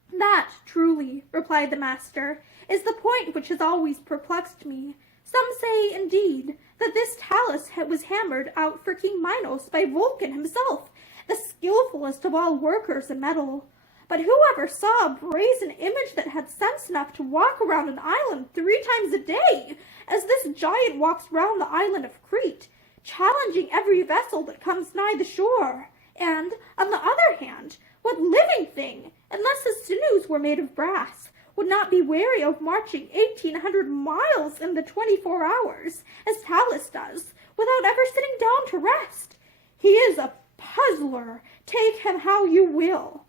"That, truly," replied the master, "is the point which has always perplexed me. Some say, indeed, that this Talus was hammered out for King Minos by Vulcan himself, the skillfulest of all workers in metal. But who ever saw a brazen image that had sense enough to walk around an island 3 times a day, as this giant walks round the island of Crete, challenging every vessel that comes nigh the shore? And, on the other hand, what living thing, unless his sinews were made of brass, would not be weary of marching 1,800 miles in the 24 hours, as Talus does, without ever sitting down to rest? He is a puzzler, take him how you will."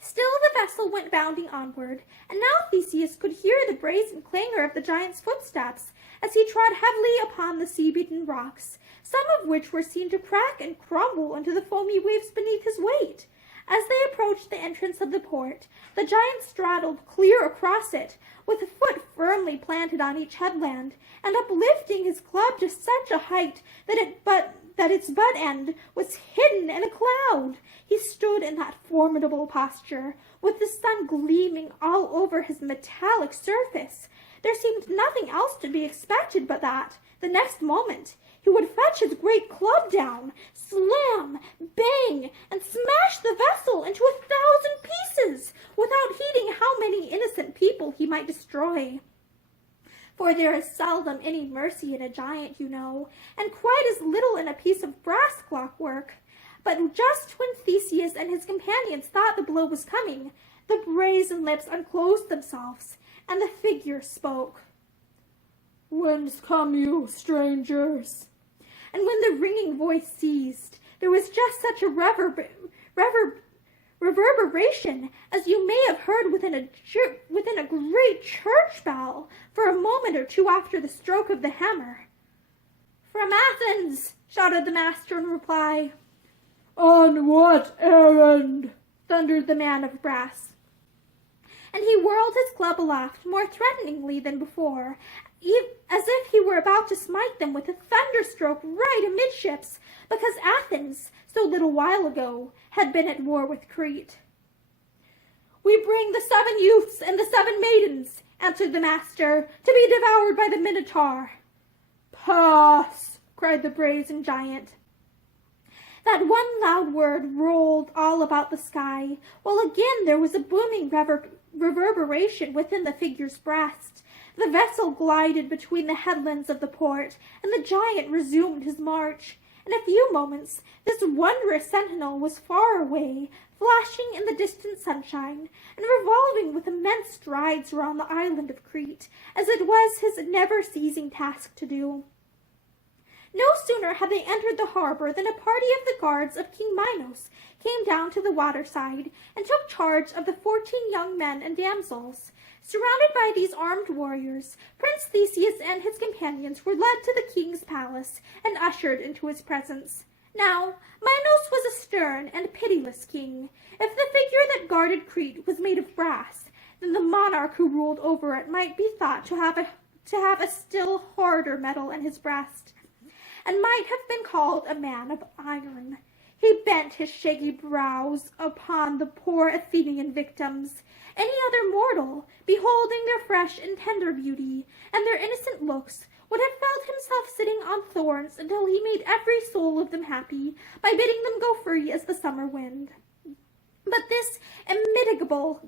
Still the vessel went bounding onward, and now Theseus could hear the brazen clangor of the giant's footsteps as he trod heavily upon the sea-beaten rocks, some of which were seen to crack and crumble into the foamy waves beneath his weight. As they approached the entrance of the port, the giant straddled clear across it, with a foot firmly planted on each headland, and uplifting his club to such a height that its butt end was hidden in a cloud. He stood in that formidable posture, with the sun gleaming all over his metallic surface. There seemed nothing else to be expected but that, the next moment, he would fetch his great club down, slam, bang, and smash the vessel into 1,000 pieces, without heeding how many innocent people he might destroy. For there is seldom any mercy in a giant, you know, and quite as little in a piece of brass clockwork. But just when Theseus and his companions thought the blow was coming, the brazen lips unclosed themselves, and the figure spoke. "Whence come you, strangers?" And when the ringing voice ceased, there was just such a reverberation as you may have heard within a great church bell for a moment or two after the stroke of the hammer. "From Athens," shouted the master in reply. "On what errand?" thundered the man of brass. And he whirled his club aloft more threateningly than before, as if he were about to smite them with a thunderstroke right amidships, because Athens, so little while ago, had been at war with Crete. "We bring the 7 youths and the 7 maidens," answered the master, "to be devoured by the Minotaur." "Pass!" cried the brazen giant. That one loud word rolled all about the sky, while again there was a booming reverberation within the figure's breast. The vessel glided between the headlands of the port, and the giant resumed his march. In a few moments, this wondrous sentinel was far away, flashing in the distant sunshine, and revolving with immense strides around the island of Crete, as it was his never-ceasing task to do. No sooner had they entered the harbor than a party of the guards of King Minos came down to the waterside and took charge of the 14 young men and damsels. Surrounded by these armed warriors, Prince Theseus and his companions were led to the king's palace and ushered into his presence. Now, Minos was a stern and pitiless king. If the figure that guarded Crete was made of brass, then the monarch who ruled over it might be thought to have a still harder metal in his breast, and might have been called a man of iron. He bent his shaggy brows upon the poor Athenian victims. Any other mortal, beholding their fresh and tender beauty, and their innocent looks, would have felt himself sitting on thorns until he made every soul of them happy by bidding them go free as the summer wind. But this immitigable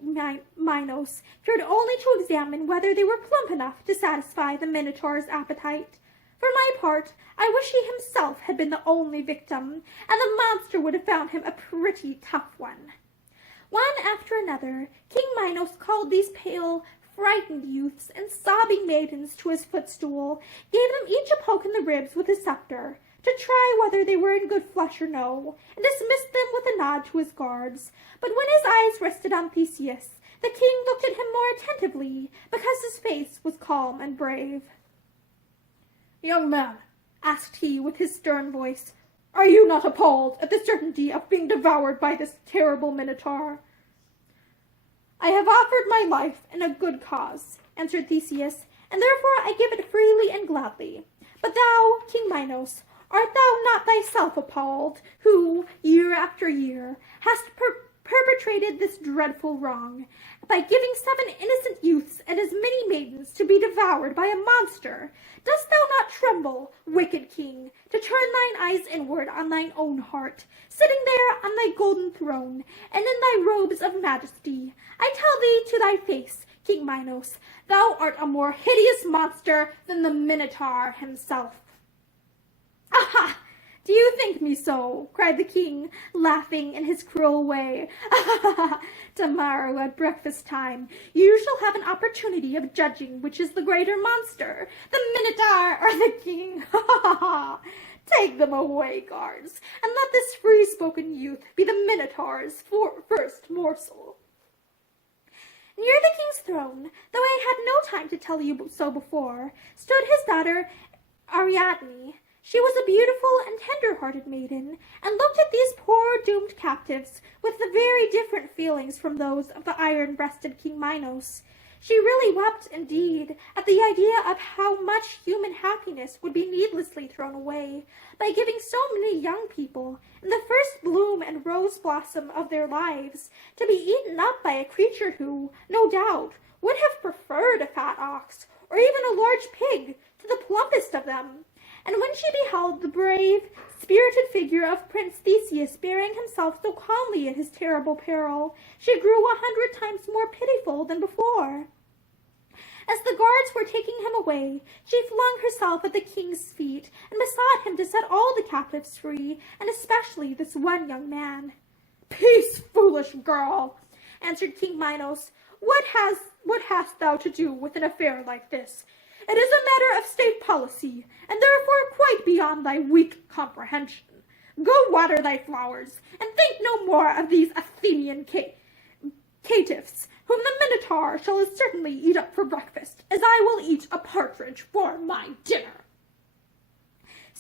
Minos cared only to examine whether they were plump enough to satisfy the Minotaur's appetite. For my part, I wish he himself had been the only victim, and the monster would have found him a pretty tough one. One after another, King Minos called these pale, frightened youths and sobbing maidens to his footstool, gave them each a poke in the ribs with his scepter, to try whether they were in good flesh or no, and dismissed them with a nod to his guards. But when his eyes rested on Theseus, the king looked at him more attentively, because his face was calm and brave. "Young man," asked he with his stern voice, "are you not appalled at the certainty of being devoured by this terrible Minotaur?" "I have offered my life in a good cause," answered Theseus, "and therefore I give it freely and gladly. But thou, King Minos, art thou not thyself appalled, who, year after year, hast perpetrated this dreadful wrong, by giving 7 innocent youths and as many maidens to be devoured by a monster? Dost thou not tremble, wicked king, to turn thine eyes inward on thine own heart, sitting there on thy golden throne, and in thy robes of majesty? I tell thee to thy face, King Minos, thou art a more hideous monster than the Minotaur himself." "Aha! Do you think me so?" cried the king, laughing in his cruel way. "Tomorrow at breakfast time you shall have an opportunity of judging which is the greater monster, the Minotaur or the king. Take them away, guards, and let this free-spoken youth be the Minotaur's first morsel." Near the king's throne, though I had no time to tell you so before, stood his daughter Ariadne. She was a beautiful and tender-hearted maiden, and looked at these poor doomed captives with very different feelings from those of the iron-breasted King Minos. She really wept, indeed, at the idea of how much human happiness would be needlessly thrown away by giving so many young people, in the first bloom and rose blossom of their lives, to be eaten up by a creature who, no doubt, would have preferred a fat ox, or even a large pig, to the plumpest of them. And when she beheld the brave, spirited figure of Prince Theseus bearing himself so calmly in his terrible peril, she grew 100 times more pitiful than before. As the guards were taking him away, she flung herself at the king's feet and besought him to set all the captives free, and especially this one young man. "Peace, foolish girl," answered King Minos. What hast thou to do with an affair like this? It is a matter of state policy, and therefore quite beyond thy weak comprehension. Go water thy flowers, and think no more of these Athenian caitiffs, whom the Minotaur shall as certainly eat up for breakfast, as I will eat a partridge for my dinner."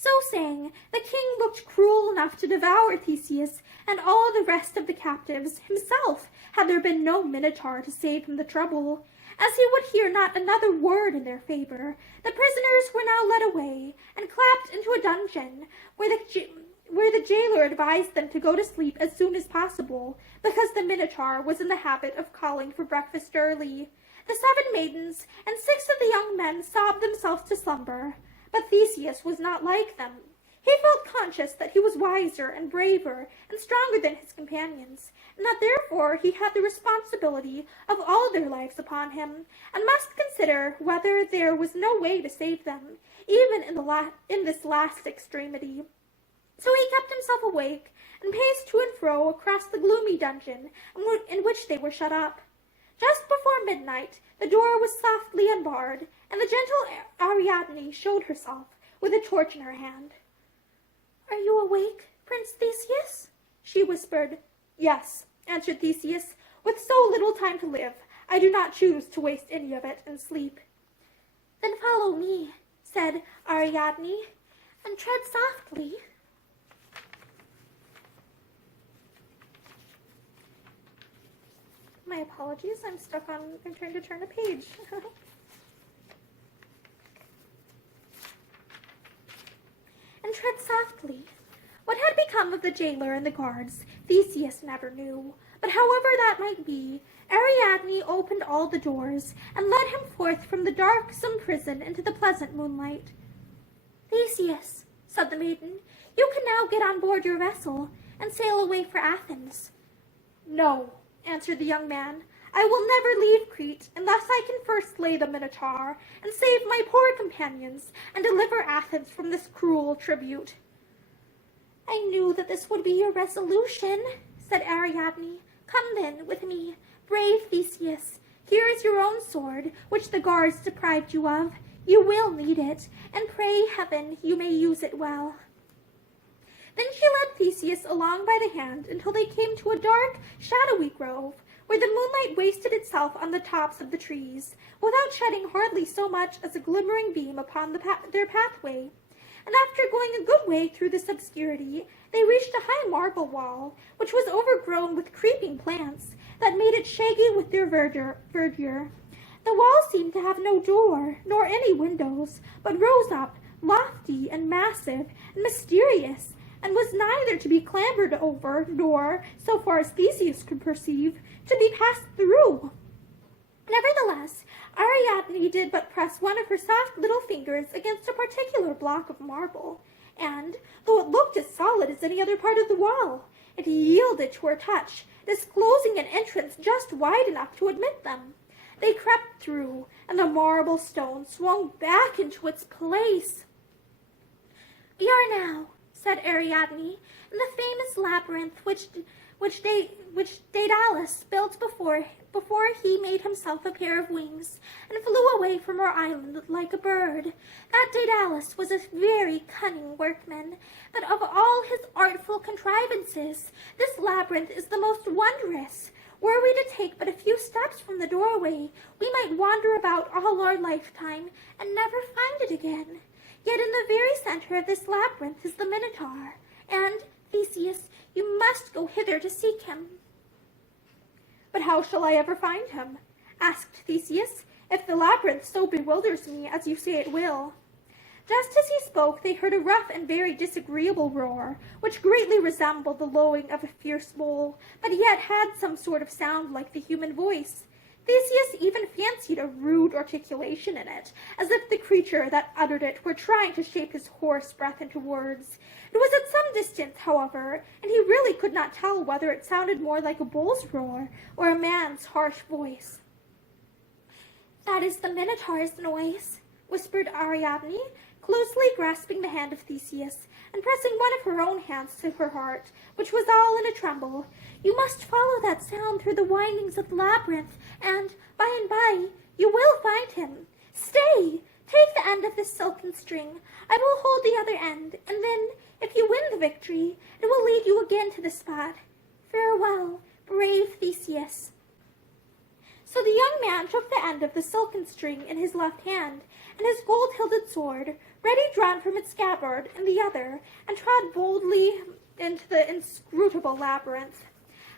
So saying, the king looked cruel enough to devour Theseus and all the rest of the captives himself, had there been no Minotaur to save him the trouble. As he would hear not another word in their favor, the prisoners were now led away and clapped into a dungeon, where the jailer advised them to go to sleep as soon as possible, because the Minotaur was in the habit of calling for breakfast early. The 7 maidens and 6 of the young men sobbed themselves to slumber, but Theseus was not like them. He felt conscious that he was wiser and braver and stronger than his companions, and that therefore he had the responsibility of all their lives upon him, and must consider whether there was no way to save them, even in this last extremity. So he kept himself awake, and paced to and fro across the gloomy dungeon in which they were shut up. Just before midnight, the door was softly unbarred, and the gentle Ariadne showed herself, with a torch in her hand. "Are you awake, Prince Theseus?" she whispered. "Yes," answered Theseus. "With so little time to live, I do not choose to waste any of it in sleep." "Then follow me," said Ariadne, "and tread softly." My apologies, I'm trying to turn a page. And tread softly. What had become of the jailer and the guards, Theseus never knew. But however that might be, Ariadne opened all the doors, and led him forth from the darksome prison into the pleasant moonlight. "Theseus," said the maiden, "you can now get on board your vessel, and sail away for Athens." "No," answered the young man, "I will never leave Crete unless I can first slay the Minotaur, and save my poor companions, and deliver Athens from this cruel tribute." "I knew that this would be your resolution," said Ariadne. "Come then with me, brave Theseus. Here is your own sword, which the guards deprived you of. You will need it, and pray heaven you may use it well." Then she led Theseus along by the hand until they came to a dark, shadowy grove, where the moonlight wasted itself on the tops of the trees, without shedding hardly so much as a glimmering beam upon their pathway. And after going a good way through this obscurity, they reached a high marble wall, which was overgrown with creeping plants that made it shaggy with their verdure. The wall seemed to have no door, nor any windows, but rose up, lofty and massive and mysterious, and was neither to be clambered over, nor, so far as Theseus could perceive, to be passed through. Nevertheless, Ariadne did but press one of her soft little fingers against a particular block of marble, and, though it looked as solid as any other part of the wall, it yielded to her touch, disclosing an entrance just wide enough to admit them. They crept through, and the marble stone swung back into its place. "We are now," said Ariadne, "in the famous labyrinth which Daedalus built before he made himself a pair of wings, and flew away from our island like a bird. That Daedalus was a very cunning workman, but of all his artful contrivances, this labyrinth is the most wondrous. Were we to take but a few steps from the doorway, we might wander about all our lifetime and never find it again. Yet in the very center of this labyrinth is the Minotaur, and, Theseus, you must go hither to seek him." "But how shall I ever find him?" asked Theseus, "if the labyrinth so bewilders me as you say it will?" Just as he spoke, they heard a rough and very disagreeable roar, which greatly resembled the lowing of a fierce bull, but yet had some sort of sound like the human voice. Theseus even fancied a rude articulation in it, as if the creature that uttered it were trying to shape his hoarse breath into words. It was at some distance, however, and he really could not tell whether it sounded more like a bull's roar or a man's harsh voice. "That is the Minotaur's noise," whispered Ariadne, closely grasping the hand of Theseus, and pressing one of her own hands to her heart, which was all in a tremble. "You must follow that sound through the windings of the labyrinth, and by, you will find him. Stay! Take the end of this silken string. I will hold the other end, and then, if you win the victory, it will lead you again to the spot. Farewell, brave Theseus." So the young man took the end of the silken string in his left hand, and his gold-hilted sword, ready drawn from its scabbard, in the other, and trod boldly into the inscrutable labyrinth.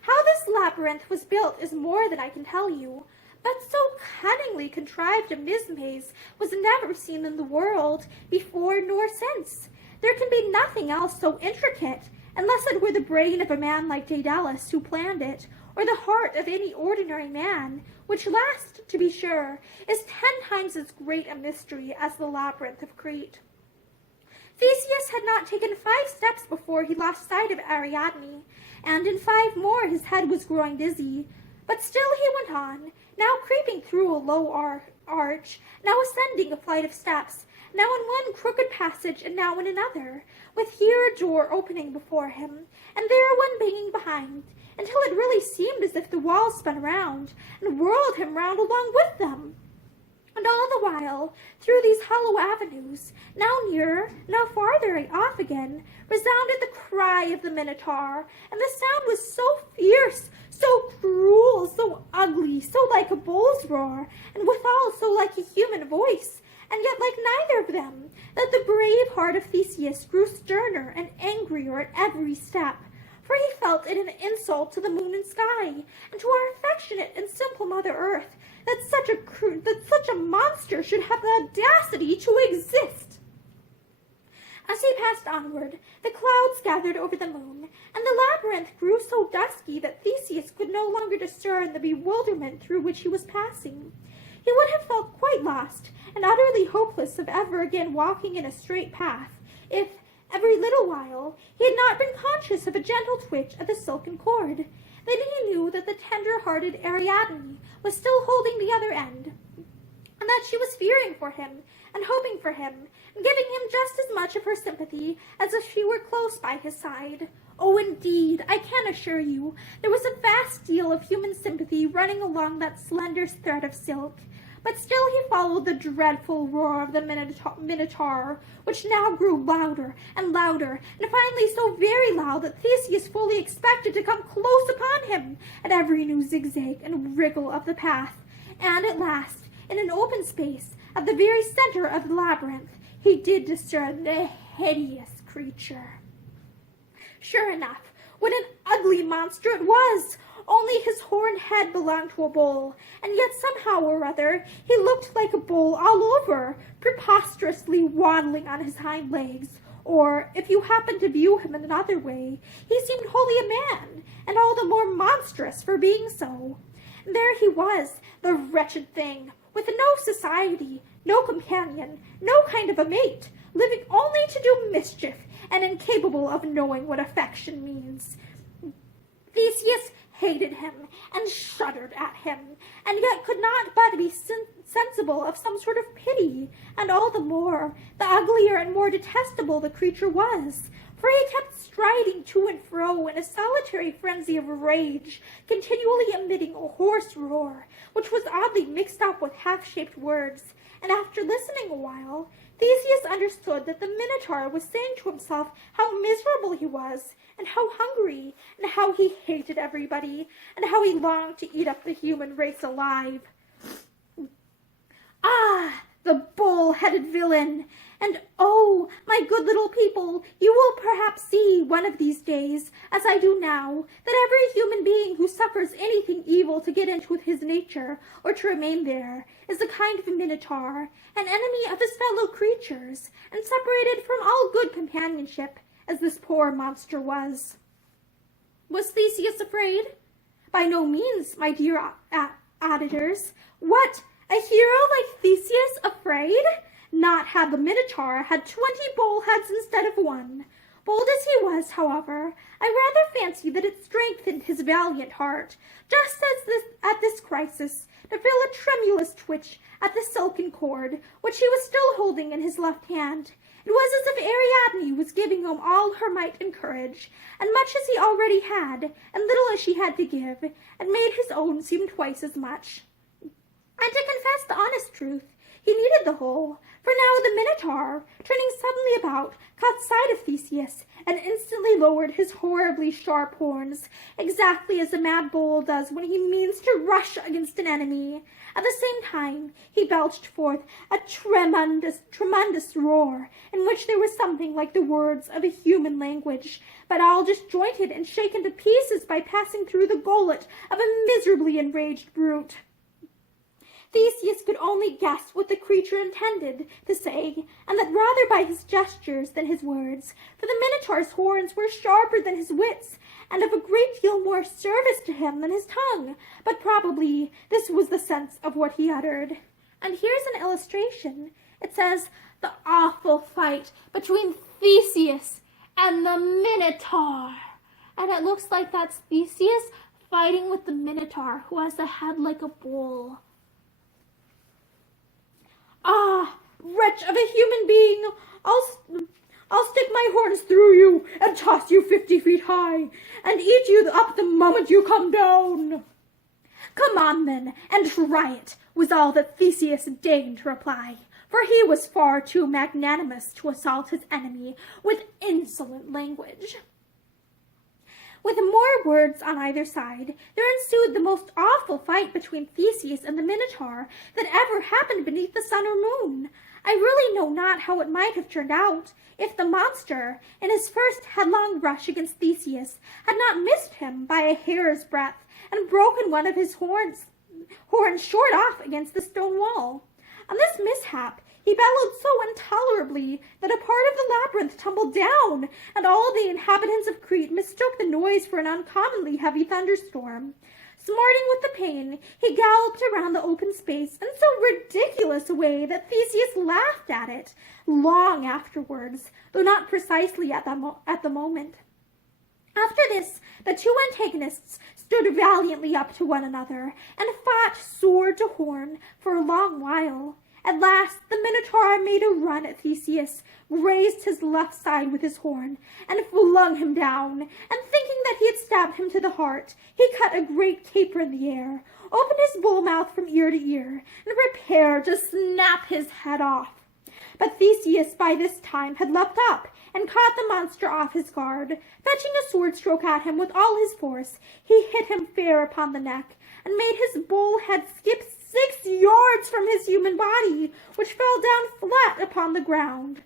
How this labyrinth was built is more than I can tell you, but so cunningly contrived a maze was never seen in the world before nor since. There can be nothing else so intricate, unless it were the brain of a man like Daedalus who planned it, or the heart of any ordinary man, which last, to be sure, is 10 times as great a mystery as the labyrinth of Crete. Theseus had not taken 5 steps before he lost sight of Ariadne, and in 5 more his head was growing dizzy. But still he went on, now creeping through a low arch, now ascending a flight of steps, now in one crooked passage and now in another, with here a door opening before him, and there one banging behind, until it really seemed as if the walls spun round, and whirled him round along with them. And all the while, through these hollow avenues, now nearer, now farther off again, resounded the cry of the Minotaur, and the sound was so fierce, so cruel, so ugly, so like a bull's roar, and withal so like a human voice, and yet like neither of them, that the brave heart of Theseus grew sterner and angrier at every step, for he felt it an insult to the moon and sky, and to our affectionate and simple Mother Earth, that such a monster should have the audacity to exist. As he passed onward, the clouds gathered over the moon, and the labyrinth grew so dusky that Theseus could no longer discern the bewilderment through which he was passing. He would have felt quite lost, and utterly hopeless of ever again walking in a straight path, if, every little while, he had not been conscious of a gentle twitch at the silken cord. Then he knew that the tender-hearted Ariadne was still holding the other end, and that she was fearing for him, and hoping for him, and giving him just as much of her sympathy as if she were close by his side. Oh, indeed, I can assure you, there was a vast deal of human sympathy running along that slender thread of silk. But still he followed the dreadful roar of the Minotaur, which now grew louder, and finally so very loud that Theseus fully expected to come close upon him at every new zigzag and wriggle of the path. And at last, in an open space, at the very center of the labyrinth, he did discern the hideous creature. Sure enough, what an ugly monster it was! Only his horned head belonged to a bull, and yet somehow or other he looked like a bull all over, preposterously waddling on his hind legs, or, if you happened to view him in another way, he seemed wholly a man, and all the more monstrous for being so. And there he was, the wretched thing, with no society, no companion, no kind of a mate, living only to do mischief, and incapable of knowing what affection means. Theseus hated him, and shuddered at him, and yet could not but be sensible of some sort of pity, and all the more, the uglier and more detestable the creature was, for he kept striding to and fro in a solitary frenzy of rage, continually emitting a hoarse roar, which was oddly mixed up with half-shaped words, and after listening a while, Theseus understood that the Minotaur was saying to himself how miserable he was, and how hungry, and how he hated everybody, and how he longed to eat up the human race alive. Ah, the bull-headed villain! And oh, my good little people, you will perhaps see one of these days, as I do now, that every human being who suffers anything evil to get into his nature, or to remain there, is a kind of Minotaur, an enemy of his fellow creatures, and separated from all good companionship, as this poor monster was. Was Theseus afraid? By no means, my dear auditors. What, a hero like Theseus afraid? Not had the Minotaur had 20 bull-heads instead of one. Bold as he was, however, I rather fancy that it strengthened his valiant heart, just as at this crisis, to feel a tremulous twitch at the silken cord, which he was still holding in his left hand. It was as if Ariadne was giving him all her might and courage, and much as he already had, and little as she had to give, and made his own seem twice as much. And to confess the honest truth, He needed the hole, for now the Minotaur, turning suddenly about, caught sight of Theseus, and instantly lowered his horribly sharp horns, exactly as a mad bull does when he means to rush against an enemy. At the same time, he belched forth a tremendous roar, in which there was something like the words of a human language, but all disjointed and shaken to pieces by passing through the gullet of a miserably enraged brute. Theseus could only guess what the creature intended to say, and that rather by his gestures than his words, for the Minotaur's horns were sharper than his wits, and of a great deal more service to him than his tongue, but probably this was the sense of what he uttered. And here's an illustration. It says, "The awful fight between Theseus and the Minotaur." And it looks like that's Theseus fighting with the Minotaur, who has a head like a bull. "Ah, wretch of a human being, I'll stick my horns through you and toss you 50 feet high and eat you up the moment you come down." "Come on then, and try it," was all that Theseus deigned to reply, for he was far too magnanimous to assault his enemy with insolent language. With more words on either side, there ensued the most awful fight between Theseus and the Minotaur that ever happened beneath the sun or moon. I really know not how it might have turned out, if the monster, in his first headlong rush against Theseus, had not missed him by a hair's breadth and broken one of his horns short off against the stone wall. On this mishap, he bellowed so intolerably that a part of the labyrinth tumbled down, and all the inhabitants of Crete mistook the noise for an uncommonly heavy thunderstorm. Smarting with the pain, he galloped around the open space in so ridiculous a way that Theseus laughed at it long afterwards, though not precisely at the moment. After this, the two antagonists stood valiantly up to one another, and fought sword to horn for a long while. At last the Minotaur made a run at Theseus, grazed his left side with his horn, and flung him down, and thinking that he had stabbed him to the heart, he cut a great caper in the air, opened his bull mouth from ear to ear, and prepared to snap his head off. But Theseus by this time had leapt up, and caught the monster off his guard. Fetching a sword stroke at him with all his force, he hit him fair upon the neck, and made his bull head skip 6 yards from his human body, which fell down flat upon the ground.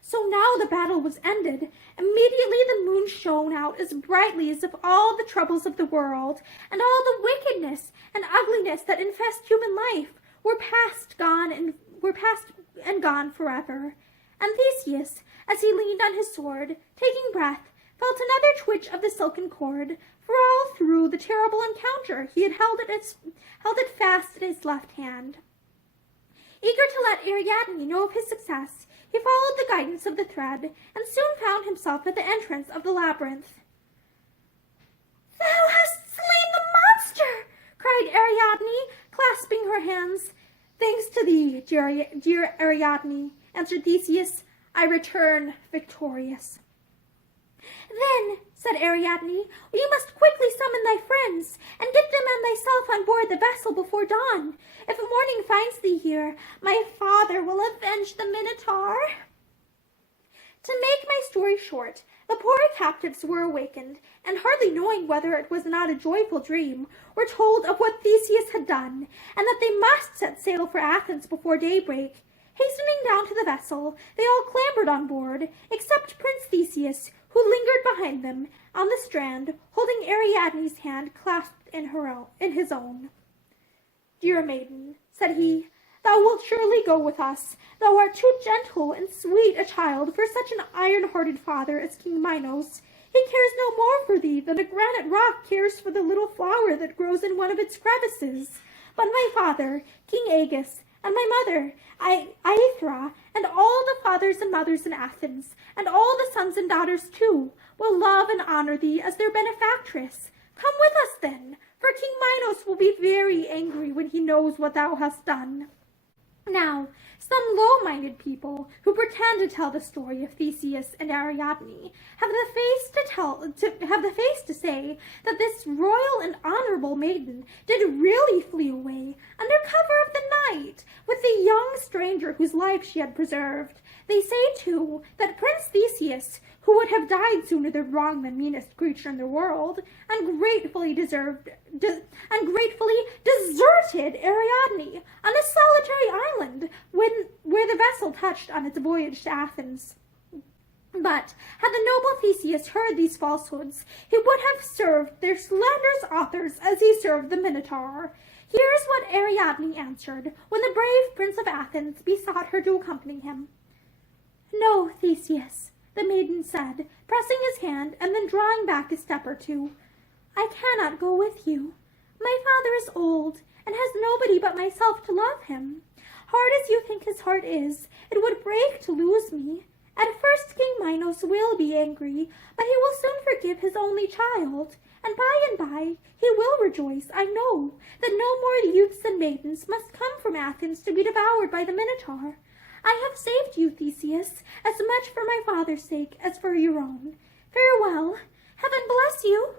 So now the battle was ended. Immediately the moon shone out as brightly as if all the troubles of the world, and all the wickedness and ugliness that infest human life, were past and gone forever. And Theseus, as he leaned on his sword, taking breath, felt another twitch of the silken cord, for all through the terrible encounter he had held it fast in his left hand. Eager to let Ariadne know of his success, he followed the guidance of the thread, and soon found himself at the entrance of the labyrinth. "Thou hast slain the monster!" cried Ariadne, clasping her hands. "Thanks to thee, dear Ariadne," answered Theseus, "I return victorious." "Then," said Ariadne, "you must quickly summon thy friends, and get them and thyself on board the vessel before dawn. If morning finds thee here, my father will avenge the Minotaur." To make my story short, the poor captives were awakened, and hardly knowing whether it was not a joyful dream, were told of what Theseus had done, and that they must set sail for Athens before daybreak. Hastening down to the vessel, they all clambered on board, except Prince Theseus, who lingered behind them on the strand, holding Ariadne's hand clasped in his own. "Dear maiden," said he, "thou wilt surely go with us. Thou art too gentle and sweet a child for such an iron-hearted father as King Minos. He cares no more for thee than a granite rock cares for the little flower that grows in one of its crevices. But my father, King Aegeus, and my mother, Aethra, and all the fathers and mothers in Athens, and all the sons and daughters too, will love and honor thee as their benefactress. Come with us then, for King Minos will be very angry when he knows what thou hast done." Now, some low-minded people who pretend to tell the story of Theseus and Ariadne have the face to say that this royal and honorable maiden did really flee away under cover of the night with stranger whose life she had preserved. They say, too, that Prince Theseus, who would have died sooner than wrong the meanest creature in the world, ungratefully deserted Ariadne on a solitary island where the vessel touched on its voyage to Athens. But had the noble Theseus heard these falsehoods, he would have served their slanderous authors as he served the Minotaur. Here is what Ariadne answered when the brave Prince of Athens besought her to accompany him. "No, Theseus," the maiden said, pressing his hand and then drawing back a step or two. "I cannot go with you. My father is old and has nobody but myself to love him. Hard as you think his heart is, it would break to lose me. At first King Minos will be angry, but he will soon forgive his only child, and by he will rejoice, I know, that no more youths and maidens must come from Athens to be devoured by the Minotaur. I have saved you, Theseus, as much for my father's sake as for your own. Farewell. Heaven bless you."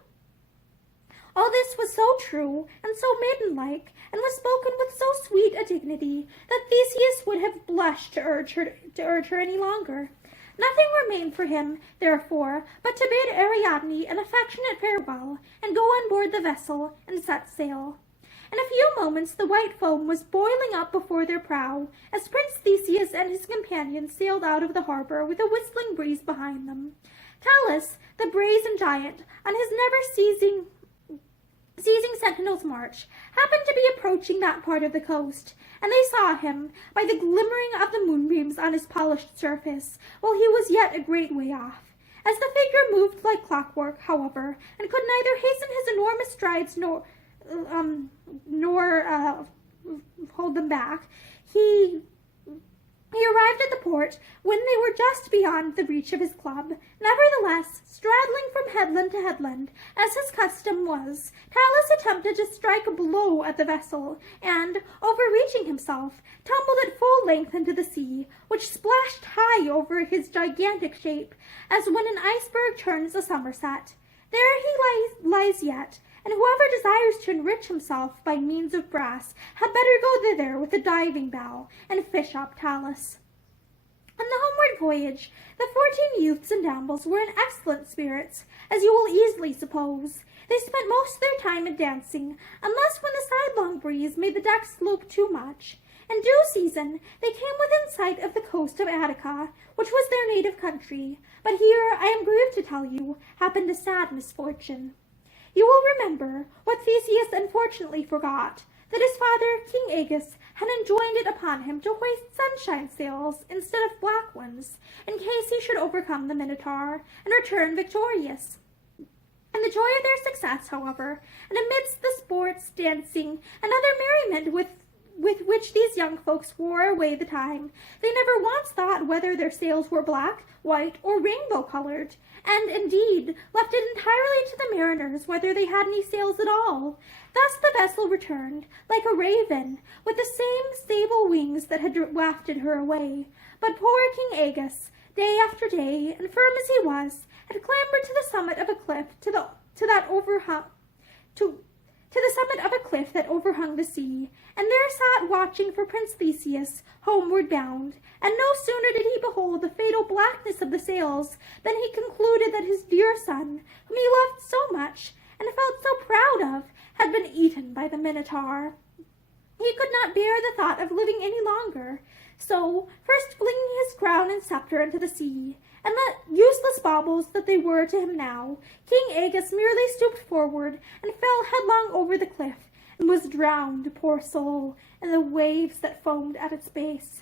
All this was so true and so maidenlike, and was spoken with so sweet a dignity, that Theseus would have blushed to urge her any longer. Nothing remained for him, therefore, but to bid Ariadne an affectionate farewell, and go on board the vessel, and set sail. In a few moments the white foam was boiling up before their prow, as Prince Theseus and his companions sailed out of the harbor with a whistling breeze behind them. Talus, the brazen giant, on his never-ceasing sentinel's march, happened to be approaching that part of the coast, and they saw him by the glimmering of the moonbeams on his polished surface, while he was yet a great way off. As the figure moved like clockwork, however, and could neither hasten his enormous strides nor hold them back, he arrived at the port when they were just beyond the reach of his club. Nevertheless, straddling from headland to headland, as his custom was, Talus attempted to strike a blow at the vessel, and, overreaching himself, tumbled at full length into the sea, which splashed high over his gigantic shape, as when an iceberg turns a somerset. There he lies yet, and whoever desires to enrich himself by means of brass had better go thither with a diving bell, and fish up Talus. On the homeward voyage, the 14 youths and damsels were in excellent spirits, as you will easily suppose. They spent most of their time in dancing, unless when the sidelong breeze made the deck slope too much. In due season, they came within sight of the coast of Attica, which was their native country, but here, I am grieved to tell you, happened a sad misfortune. You will remember, what Theseus unfortunately forgot, that his father, King Aegus, had enjoined it upon him to hoist sunshine sails instead of black ones, in case he should overcome the Minotaur and return victorious. In the joy of their success, however, and amidst the sports, dancing, and other merriment with which these young folks wore away the time, they never once thought whether their sails were black, white, or rainbow-colored, and, indeed, left it entirely to the mariners whether they had any sails at all. Thus the vessel returned, like a raven, with the same stable wings that had wafted her away. But poor King Aegus, day after day, infirm as he was, had clambered to the summit of a cliff that overhung the sea, and there sat watching for Prince Theseus, homeward bound, and no sooner did he behold the fatal blackness of the sails than he concluded that his dear son, whom he loved so much, and felt so proud of, had been eaten by the Minotaur. He could not bear the thought of living any longer, so, first flinging his crown and scepter into the sea, and the useless baubles that they were to him now, King Aegus merely stooped forward and fell headlong over the cliff, and was drowned, poor soul, in the waves that foamed at its base.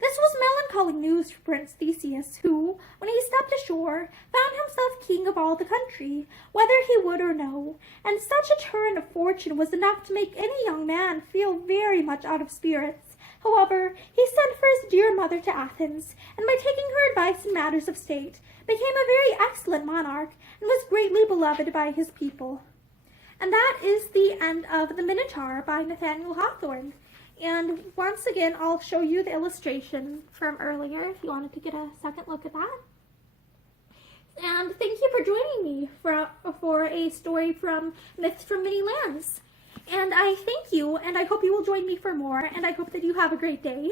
This was melancholy news for Prince Theseus, who, when he stepped ashore, found himself king of all the country, whether he would or no, and such a turn of fortune was enough to make any young man feel very much out of spirits. However, he sent for his dear mother to Athens, and by taking her advice in matters of state, became a very excellent monarch, and was greatly beloved by his people. And that is the end of The Minotaur by Nathaniel Hawthorne. And once again, I'll show you the illustration from earlier if you wanted to get a second look at that. And thank you for joining me for a story from Myths from Many Lands. And I thank you, and I hope you will join me for more, and I hope that you have a great day.